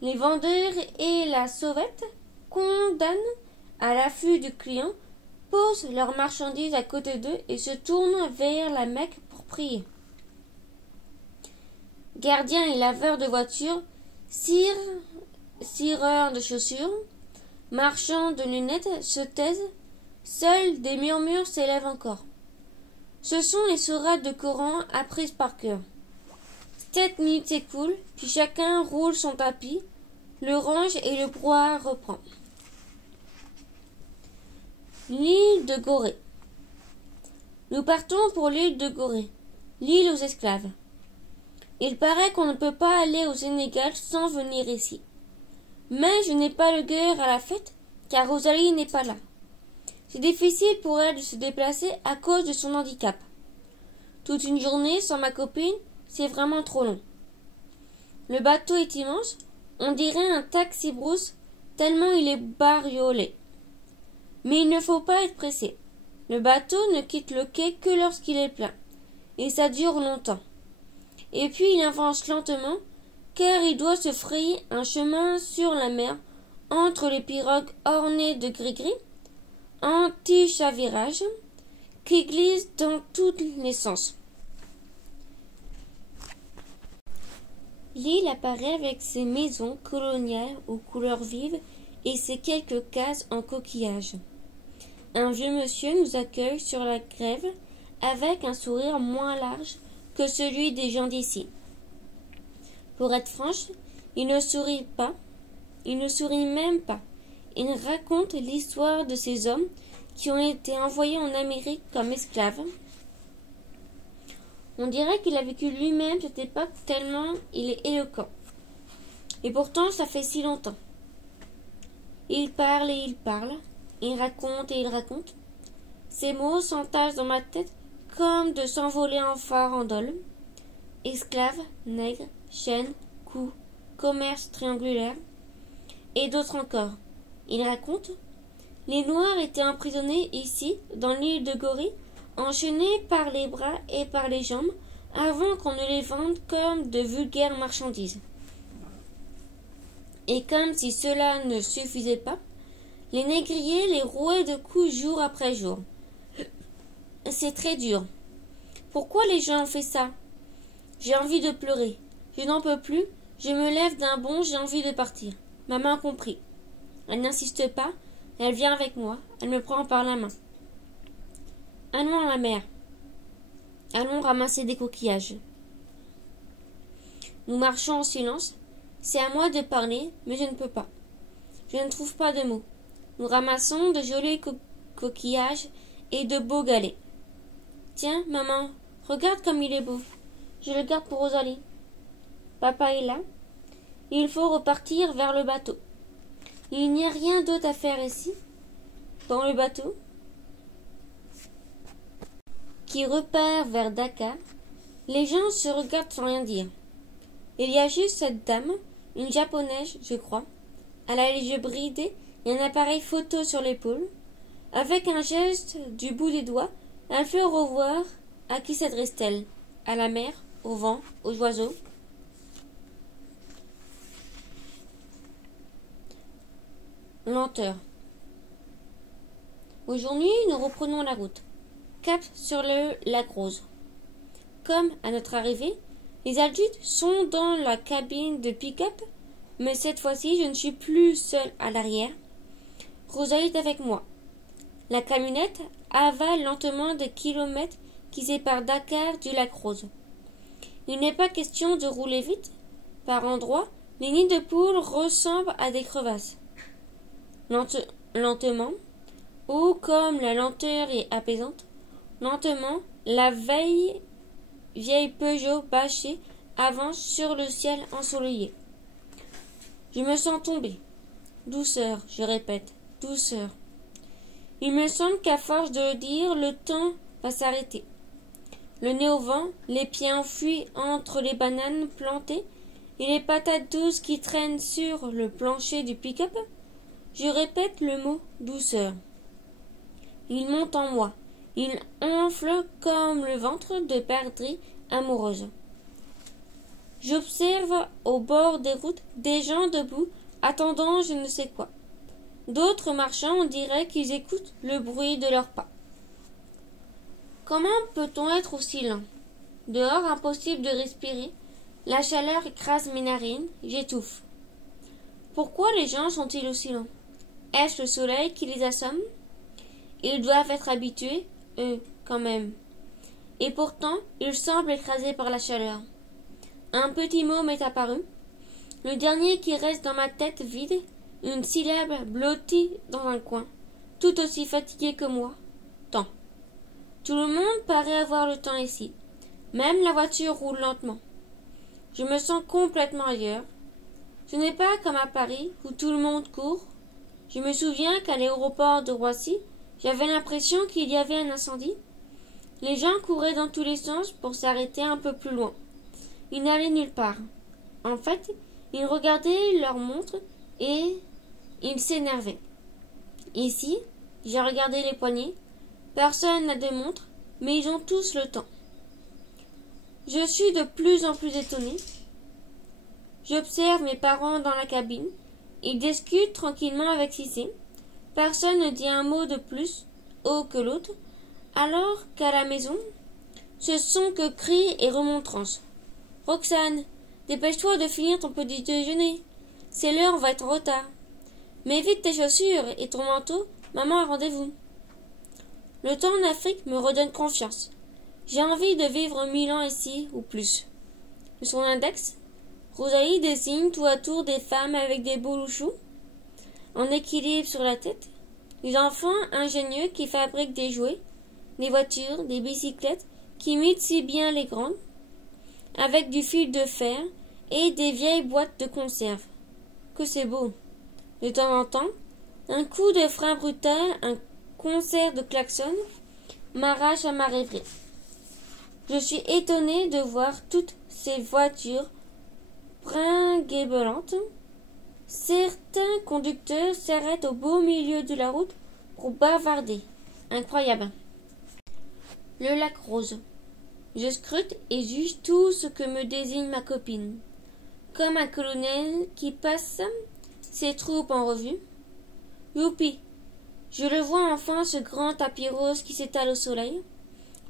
les vendeurs et la sauvette, condamnent à l'affût du client, posent leurs marchandises à côté d'eux et se tournent vers la Mecque pour prier. Gardiens et laveurs de voitures, cireurs de chaussures, marchands de lunettes se taisent, seuls des murmures s'élèvent encore. Ce sont les sourates de Coran apprises par cœur. 7 minutes s'écoulent, puis chacun roule son tapis, le range et le brouhaha reprend. L'île de Gorée. Nous partons pour l'île de Gorée, l'île aux esclaves. Il paraît qu'on ne peut pas aller au Sénégal sans venir ici. Mais je n'ai pas le cœur à la fête, car Rosalie n'est pas là. C'est difficile pour elle de se déplacer à cause de son handicap. Toute une journée sans ma copine, c'est vraiment trop long. Le bateau est immense, on dirait un taxi-brousse, tellement il est bariolé. Mais il ne faut pas être pressé. Le bateau ne quitte le quai que lorsqu'il est plein, et ça dure longtemps. Et puis il avance lentement, car il doit se frayer un chemin sur la mer, entre les pirogues ornées de gris-gris, anti-chavirage, qui glissent dans tous les sens. L'île apparaît avec ses maisons coloniales aux couleurs vives et ses quelques cases en coquillage. Un vieux monsieur nous accueille sur la grève avec un sourire moins large que celui des gens d'ici. Pour être franche, il ne sourit pas, il ne sourit même pas. Il raconte l'histoire de ces hommes qui ont été envoyés en Amérique comme esclaves. On dirait qu'il a vécu lui-même cette époque tellement il est éloquent. Et pourtant, ça fait si longtemps. Il parle et il parle, il raconte et il raconte. Ces mots s'entassent dans ma tête comme de s'envoler en farandole. Esclaves, nègres, chaînes, coups, commerce triangulaire, et d'autres encore. Il raconte. Les Noirs étaient emprisonnés ici, dans l'île de Gorée, enchaînés par les bras et par les jambes, avant qu'on ne les vende comme de vulgaires marchandises. Et comme si cela ne suffisait pas, les négriers les rouaient de coups jour après jour. C'est très dur. Pourquoi les gens ont fait ça? J'ai envie de pleurer. Je n'en peux plus. Je me lève d'un bond, j'ai envie de partir. Maman a compris. Elle n'insiste pas. Elle vient avec moi. Elle me prend par la main. Allons à la mer. Allons ramasser des coquillages. Nous marchons en silence. C'est à moi de parler, mais je ne peux pas. Je ne trouve pas de mots. Nous ramassons de jolis coquillages et de beaux galets. Tiens, maman, regarde comme il est beau. Je le garde pour Rosalie. Papa est là. Il faut repartir vers le bateau. Il n'y a rien d'autre à faire ici, dans le bateau, qui repart vers Dakar. Les gens se regardent sans rien dire. Il y a juste cette dame, une japonaise, je crois. Elle a les yeux bridés et un appareil photo sur l'épaule. Avec un geste du bout des doigts, elle fait au revoir. À qui s'adresse-t-elle? À la mer, au vent, aux oiseaux? Lenteur. Aujourd'hui, nous reprenons la route. Cap sur le lac Rose. Comme à notre arrivée, les adultes sont dans la cabine de pick-up, mais cette fois-ci, je ne suis plus seule à l'arrière. Rosalie est avec moi. La camionnette avale lentement des kilomètres qui séparent Dakar du lac Rose. Il n'est pas question de rouler vite. Par endroits, les nids de poules ressemblent à des crevasses. Lentement, ou comme la lenteur est apaisante, lentement, la vieille Peugeot bâchée avance sur le ciel ensoleillé. Je me sens tomber. Douceur, je répète, douceur. Il me semble qu'à force de le dire, le temps va s'arrêter. le nez au vent, les pieds enfouis entre les bananes plantées et les patates douces qui traînent sur le plancher du pick-up, je répète le mot douceur. Il monte en moi, il enfle comme le ventre de perdrix amoureuse. J'observe au bord des routes des gens debout, attendant je ne sais quoi. D'autres marchands, on dirait qu'ils écoutent le bruit de leurs pas. Comment peut-on être aussi lent? Dehors, impossible de respirer. La chaleur écrase mes narines, j'étouffe. Pourquoi les gens sont-ils aussi lents? Est-ce le soleil qui les assomme? Ils doivent être habitués, eux, quand même. Et pourtant, ils semblent écrasés par la chaleur. Un petit mot m'est apparu, le dernier qui reste dans ma tête vide, une syllabe blottie dans un coin, tout aussi fatigué que moi. Temps. Tout le monde paraît avoir le temps ici. Même la voiture roule lentement. Je me sens complètement ailleurs. Ce n'est pas comme à Paris, où tout le monde court. Je me souviens qu'à l'aéroport de Roissy, j'avais l'impression qu'il y avait un incendie. Les gens couraient dans tous les sens pour s'arrêter un peu plus loin. Ils n'allaient nulle part. En fait, ils regardaient leur montre et ils s'énervaient. Ici, j'ai regardé les poignets. Personne n'a de montre, mais ils ont tous le temps. Je suis de plus en plus étonnée. J'observe mes parents dans la cabine. Ils discutent tranquillement avec Cissé. Personne ne dit un mot de plus, haut que l'autre, alors qu'à la maison, ce sont que cris et remontrances. Roxane, dépêche-toi de finir ton petit déjeuner. C'est l'heure, on va être en retard. Mets vite tes chaussures et ton manteau, maman a rendez-vous. Le temps en Afrique me redonne confiance. J'ai envie de vivre 1000 ans ici ou plus. De son index, Rosalie dessine tout à tour des femmes avec des beaux louchous, en équilibre sur la tête, des enfants ingénieux qui fabriquent des jouets, des voitures, des bicyclettes qui imitent si bien les grandes, avec du fil de fer et des vieilles boîtes de conserve. Que c'est beau. De temps en temps, un coup de frein brutal, un concert de klaxon m'arrache à ma rêverie. Je suis étonnée de voir toutes ces voitures bringuebelantes. Certains conducteurs s'arrêtent au beau milieu de la route pour bavarder. Incroyable. Le lac rose. Je scrute et juge tout ce que me désigne ma copine. Comme un colonel qui passe ses troupes en revue. Youpi! Je le vois enfin, ce grand tapis rose qui s'étale au soleil.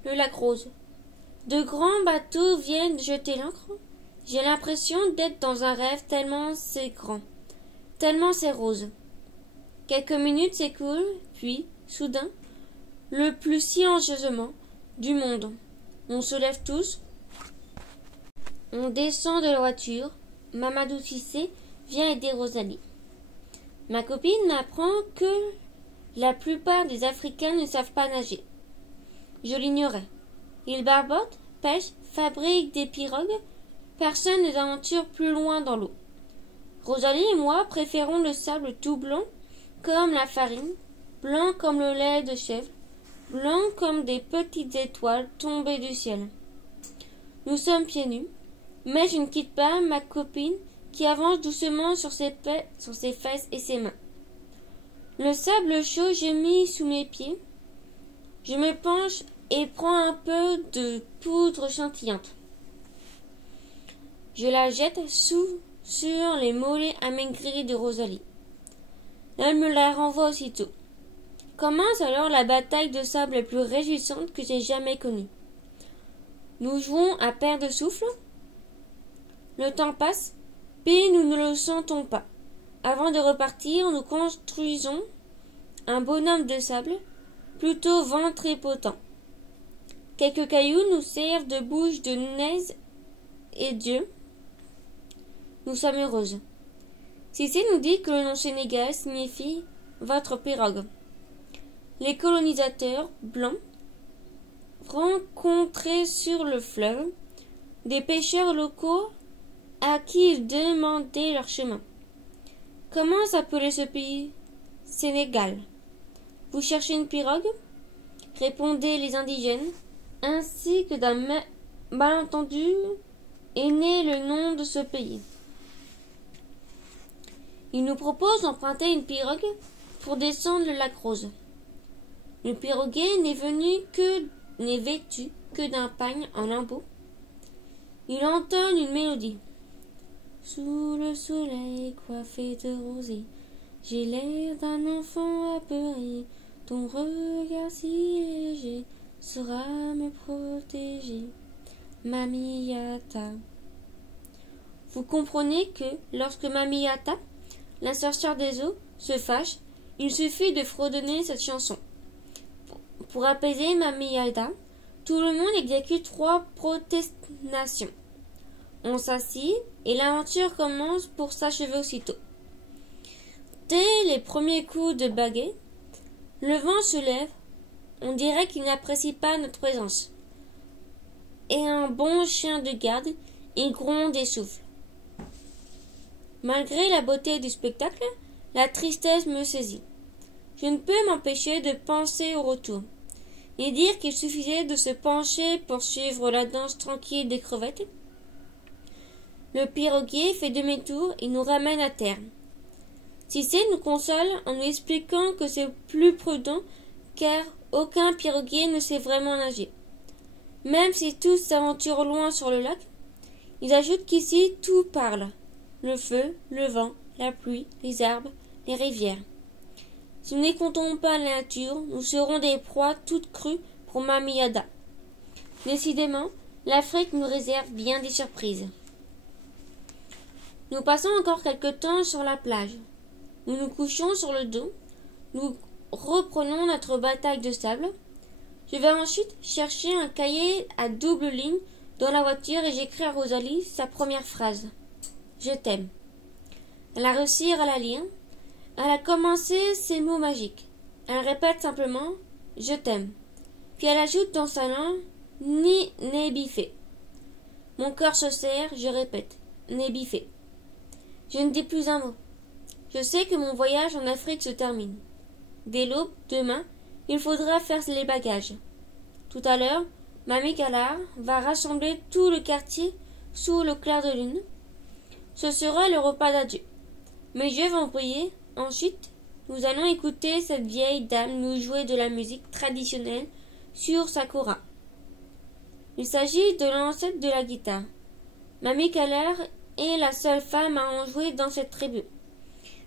Le lac rose. De grands bateaux viennent jeter l'ancre. J'ai l'impression d'être dans un rêve tellement c'est grand, tellement c'est rose. Quelques minutes s'écoulent, puis, soudain, le plus silencieusement du monde. On se lève tous. On descend de la voiture. Mamadou Cissé vient aider Rosalie. Ma copine m'apprend que la plupart des Africains ne savent pas nager. Je l'ignorais. Ils barbotent, pêchent, fabriquent des pirogues. Personne ne s'aventure plus loin dans l'eau. Rosalie et moi préférons le sable tout blanc comme la farine, blanc comme le lait de chèvre, blanc comme des petites étoiles tombées du ciel. Nous sommes pieds nus, mais je ne quitte pas ma copine qui avance doucement sur ses fesses et ses mains. Le sable chaud gémit sous mes pieds. Je me penche et prends un peu de poudre scintillante. Je la jette sur les mollets amaigris de Rosalie. Elle me la renvoie aussitôt. Commence alors la bataille de sable la plus réjouissante que j'ai jamais connue. Nous jouons à paire de souffle. Le temps passe, puis nous ne le sentons pas. Avant de repartir, nous construisons un bonhomme de sable, plutôt ventripotent. Quelques cailloux nous servent de bouche de naise et Dieu. Nous sommes heureuses. Cissé nous dit que le nom Sénégal signifie votre pirogue. Les colonisateurs blancs rencontrés sur le fleuve, des pêcheurs locaux à qui ils demandaient leur chemin. Comment s'appelait ce pays? Sénégal. Vous cherchez une pirogue? Répondaient les indigènes. ainsi que d'un malentendu est né le nom de ce pays. Il nous propose d'emprunter une pirogue pour descendre le lac Rose. Le piroguet n'est vêtu que d'un pagne en lambeaux. Il entonne une mélodie. Sous le soleil coiffé de rosée, j'ai l'air d'un enfant apeuré. Ton regard si léger saura me protéger. Mamie Yata. Vous comprenez que lorsque Mamie Yata, la sorcière des eaux, se fâche, il suffit de fredonner cette chanson. Pour apaiser Mamie Yata, tout le monde exécute 3 protestations. On s'assied et l'aventure commence pour s'achever aussitôt. Dès les premiers coups de baguette, le vent se lève, on dirait qu'il n'apprécie pas notre présence. Et un bon chien de garde, il gronde et souffle. Malgré la beauté du spectacle, la tristesse me saisit. Je ne peux m'empêcher de penser au retour, et dire qu'il suffisait de se pencher pour suivre la danse tranquille des crevettes. Le piroguier fait demi-tour et nous ramène à terre. Cissé nous console en nous expliquant que c'est plus prudent car aucun piroguier ne sait vraiment nager. Même si tous s'aventurent loin sur le lac, ils ajoutent qu'ici tout parle. Le feu, le vent, la pluie, les arbres, les rivières. Si nous n'écoutons pas la nature, nous serons des proies toutes crues pour Mamie Yata. Décidément, l'Afrique nous réserve bien des surprises. Nous passons encore quelque temps sur la plage. Nous nous couchons sur le dos. Nous reprenons notre bataille de sable. Je vais ensuite chercher un cahier à double ligne dans la voiture et j'écris à Rosalie sa première phrase. Je t'aime. Elle a réussi à la lire. Elle a commencé ces mots magiques. Elle répète simplement « Je t'aime ». Puis elle ajoute dans sa langue « Ni n'est biffé ». Mon cœur se serre, je répète « N'est biffé ». Je ne dis plus un mot. Je sais que mon voyage en Afrique se termine. Dès l'aube, demain, il faudra faire les bagages. Tout à l'heure, Mamie Galar va rassembler tout le quartier sous le clair de lune. Ce sera le repas d'adieu. Mes yeux vont briller. Ensuite, nous allons écouter cette vieille dame nous jouer de la musique traditionnelle sur sa kora. Il s'agit de l'ancêtre de la guitare. Mamie Galar est la seule femme à en jouer dans cette tribu.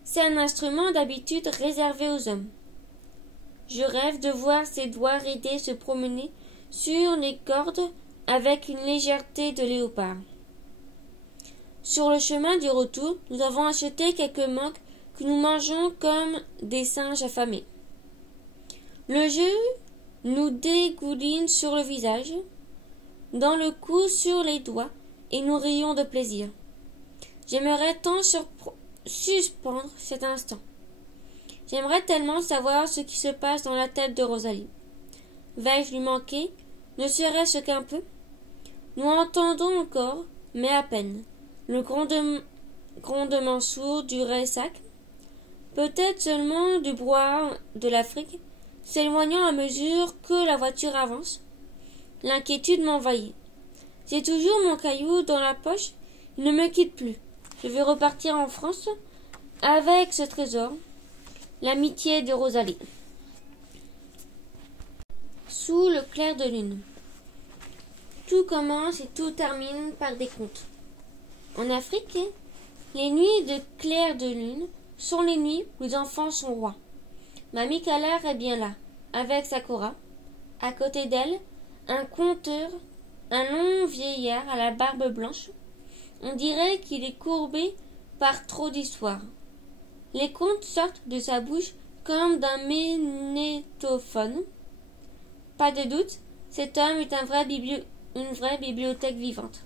C'est un instrument d'habitude réservé aux hommes. Je rêve de voir ses doigts ridés se promener sur les cordes avec une légèreté de léopard. Sur le chemin du retour, nous avons acheté quelques mangues que nous mangeons comme des singes affamés. Le jeu nous dégouline sur le visage, dans le cou, sur les doigts, et nous rions de plaisir. J'aimerais tant suspendre cet instant. J'aimerais tellement savoir ce qui se passe dans la tête de Rosalie. Vais-je lui manquer, ne serait-ce qu'un peu? Nous entendons encore, mais à peine, le grondement sourd du ressac, peut-être seulement du brouhaha de l'Afrique, s'éloignant à mesure que la voiture avance. L'inquiétude m'envahit. J'ai toujours mon caillou dans la poche, il ne me quitte plus. Je vais repartir en France avec ce trésor, l'amitié de Rosalie. Sous le clair de lune. Tout commence et tout termine par des contes. En Afrique, les nuits de clair de lune sont les nuits où les enfants sont rois. Mamie Galar est bien là, avec sa kora. À côté d'elle, un conteur, un long vieillard à la barbe blanche. On dirait qu'il est courbé par trop d'histoires. Les contes sortent de sa bouche comme d'un magnétophone. Pas de doute, cet homme est une vraie bibliothèque vivante.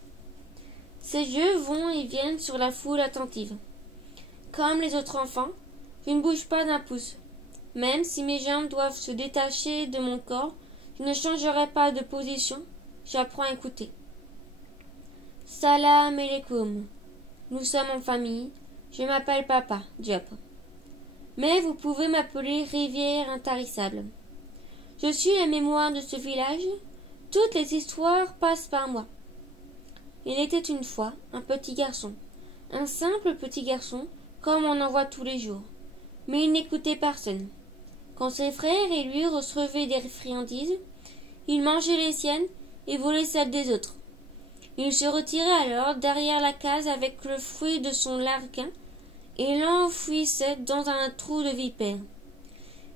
Ses yeux vont et viennent sur la foule attentive. Comme les autres enfants, je ne bouge pas d'un pouce. Même si mes jambes doivent se détacher de mon corps, je ne changerai pas de position. J'apprends à écouter. Salam alaikum. Nous sommes en famille. Je m'appelle Papa Diop. Mais vous pouvez m'appeler Rivière intarissable. Je suis la mémoire de ce village. toutes les histoires passent par moi. Il était une fois un petit garçon, un simple petit garçon, comme on en voit tous les jours. Mais il n'écoutait personne. Quand ses frères et lui recevaient des friandises, il mangeait les siennes et volait celles des autres. Il se retirait alors derrière la case avec le fruit de son larguin et l'enfouissait dans un trou de vipère.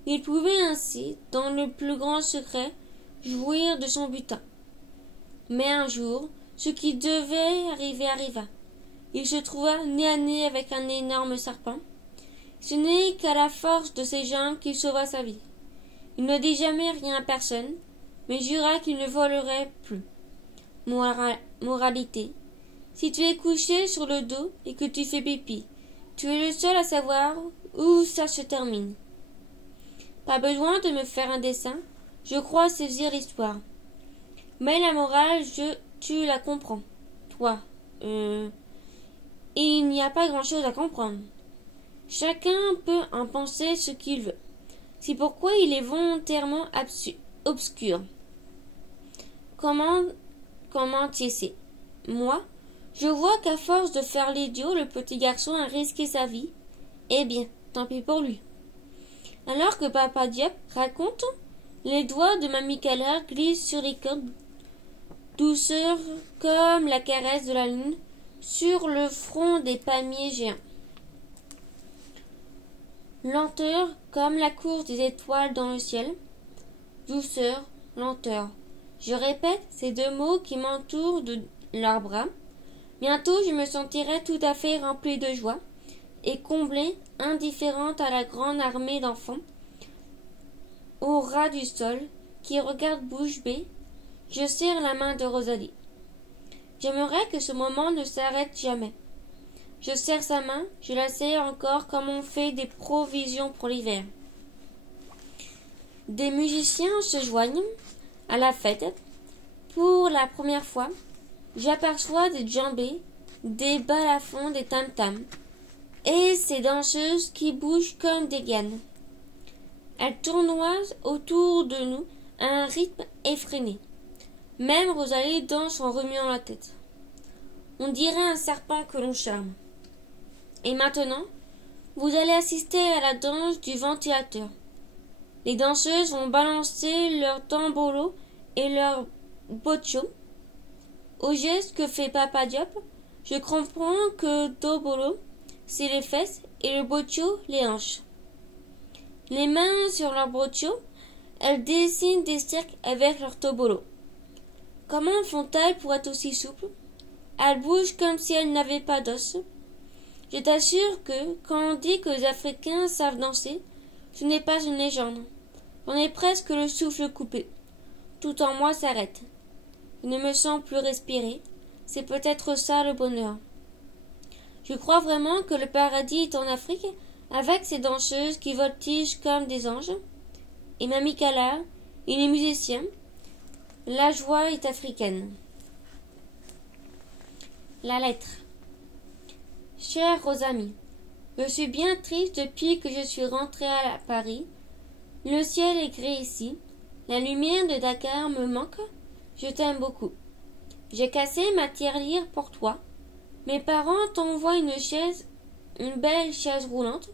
Il pouvait ainsi, dans le plus grand secret, jouir de son butin. Mais un jour, ce qui devait arriver arriva. Il se trouva nez à nez avec un énorme serpent. Ce n'est qu'à la force de ses jambes qu'il sauva sa vie. Il ne dit jamais rien à personne, mais jura qu'il ne volerait plus. Moralité. Si tu es couché sur le dos et que tu fais pipi, tu es le seul à savoir où ça se termine. Pas besoin de me faire un dessin, je crois saisir l'histoire. Mais la morale, tu la comprends. Toi, et il n'y a pas grand-chose à comprendre. Chacun peut en penser ce qu'il veut. C'est pourquoi il est volontairement obscur. Comment tu sais? Moi, je vois qu'à force de faire l'idiot, le petit garçon a risqué sa vie. Eh bien, tant pis pour lui. Alors que Papa Diop raconte, les doigts de Mamie Calard glissent sur les cordes, douceur comme la caresse de la lune sur le front des palmiers géants. Lenteur comme la course des étoiles dans le ciel. Douceur, lenteur. Je répète ces deux mots qui m'entourent de leurs bras. Bientôt je me sentirai tout à fait remplie de joie et comblée, indifférente à la grande armée d'enfants, au ras du sol, qui regarde bouche bée. Je serre la main de Rosalie. J'aimerais que ce moment ne s'arrête jamais. Je serre sa main, je la serre encore comme on fait des provisions pour l'hiver. Des musiciens se joignent à la fête. Pour la première fois, j'aperçois des djembés, des balafons, des tam-tams, et ces danseuses qui bougent comme des ganes. Elles tournoient autour de nous à un rythme effréné. Même Rosalie danse en remuant la tête. On dirait un serpent que l'on charme. Et maintenant, vous allez assister à la danse du ventilateur. Les danseuses vont balancer leurs tambolos et leurs bochos. Au geste que fait Papa Diop, je comprends que dobolo, c'est les fesses et le bocho, les hanches. Les mains sur leurs bochos, elles dessinent des cercles avec leurs tobolos. Comment font-elles pour être aussi souples? Elles bougent comme si elles n'avaient pas d'os. Je t'assure que, quand on dit que les Africains savent danser, ce n'est pas une légende. J'en ai presque le souffle coupé. Tout en moi s'arrête. Je ne me sens plus respirer. C'est peut-être ça le bonheur. Je crois vraiment que le paradis est en Afrique, avec ces danseuses qui voltigent comme des anges. Et Mamie Calard, et les musiciens. La joie est africaine. La lettre. Chère Rosamie, je suis bien triste depuis que je suis rentrée à Paris. Le ciel est gris ici. La lumière de Dakar me manque. Je t'aime beaucoup. J'ai cassé ma tirelire pour toi. Mes parents t'envoient une belle chaise roulante.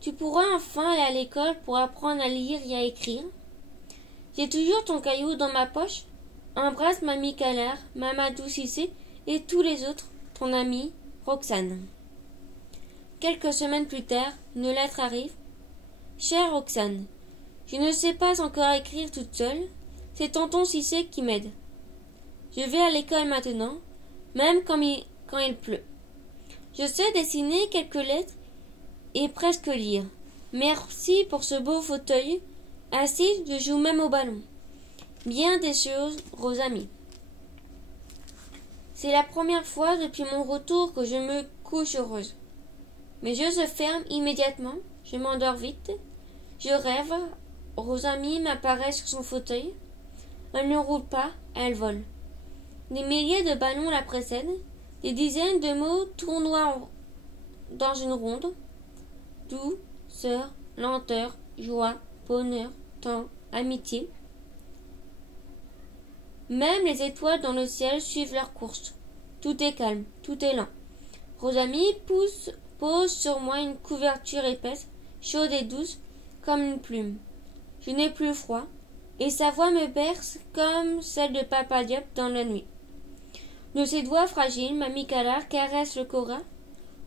Tu pourras enfin aller à l'école pour apprendre à lire et à écrire. J'ai toujours ton caillou dans ma poche. Embrasse Mamie Calard, Mamadou Cissé et tous les autres, ton amie Roxane. Quelques semaines plus tard, une lettre arrive. Chère Roxane, je ne sais pas encore écrire toute seule. C'est tonton Cissé qui m'aide. Je vais à l'école maintenant, même quand il pleut. Je sais dessiner quelques lettres et presque lire. Merci pour ce beau fauteuil. Assis, je joue même au ballon. Bien des choses, Rosamie. C'est la première fois depuis mon retour que je me couche heureuse. Mes yeux se ferment immédiatement, je m'endors vite. Je rêve, Rosamie m'apparaît sur son fauteuil. Elle ne roule pas, elle vole. Des milliers de ballons la précèdent, des dizaines de mots tournoient dans une ronde. Douceur, lenteur, joie, bonheur, temps, amitié. Même les étoiles dans le ciel suivent leur course. Tout est calme, tout est lent. Rosamie pose sur moi une couverture épaisse, chaude et douce, comme une plume. Je n'ai plus froid, et sa voix me berce comme celle de Papa Diop dans la nuit. De ses doigts fragiles, Mamie Calar caresse le Cora.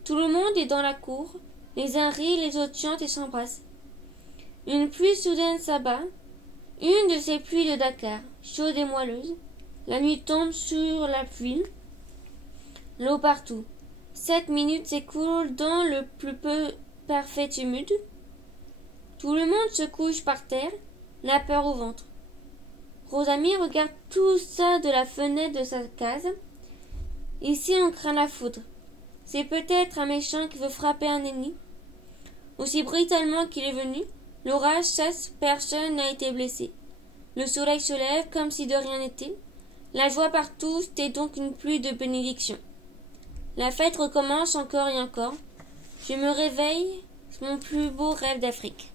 Tout le monde est dans la cour, les uns rient, les autres chantent et s'embrassent. Une pluie soudaine s'abat, une de ces pluies de Dakar, chaude et moelleuse. La nuit tombe sur la pluie, l'eau partout. 7 minutes s'écoulent dans le plus peu parfait tumulte. Tout le monde se couche par terre, la peur au ventre. Rosamie regarde tout ça de la fenêtre de sa case. Ici on craint la foudre. C'est peut-être un méchant qui veut frapper un ennemi. Aussi brutalement qu'il est venu, l'orage cesse, personne n'a été blessé. Le soleil se lève comme si de rien n'était. La joie partout est donc une pluie de bénédiction. La fête recommence encore et encore. Je me réveille, c'est mon plus beau rêve d'Afrique.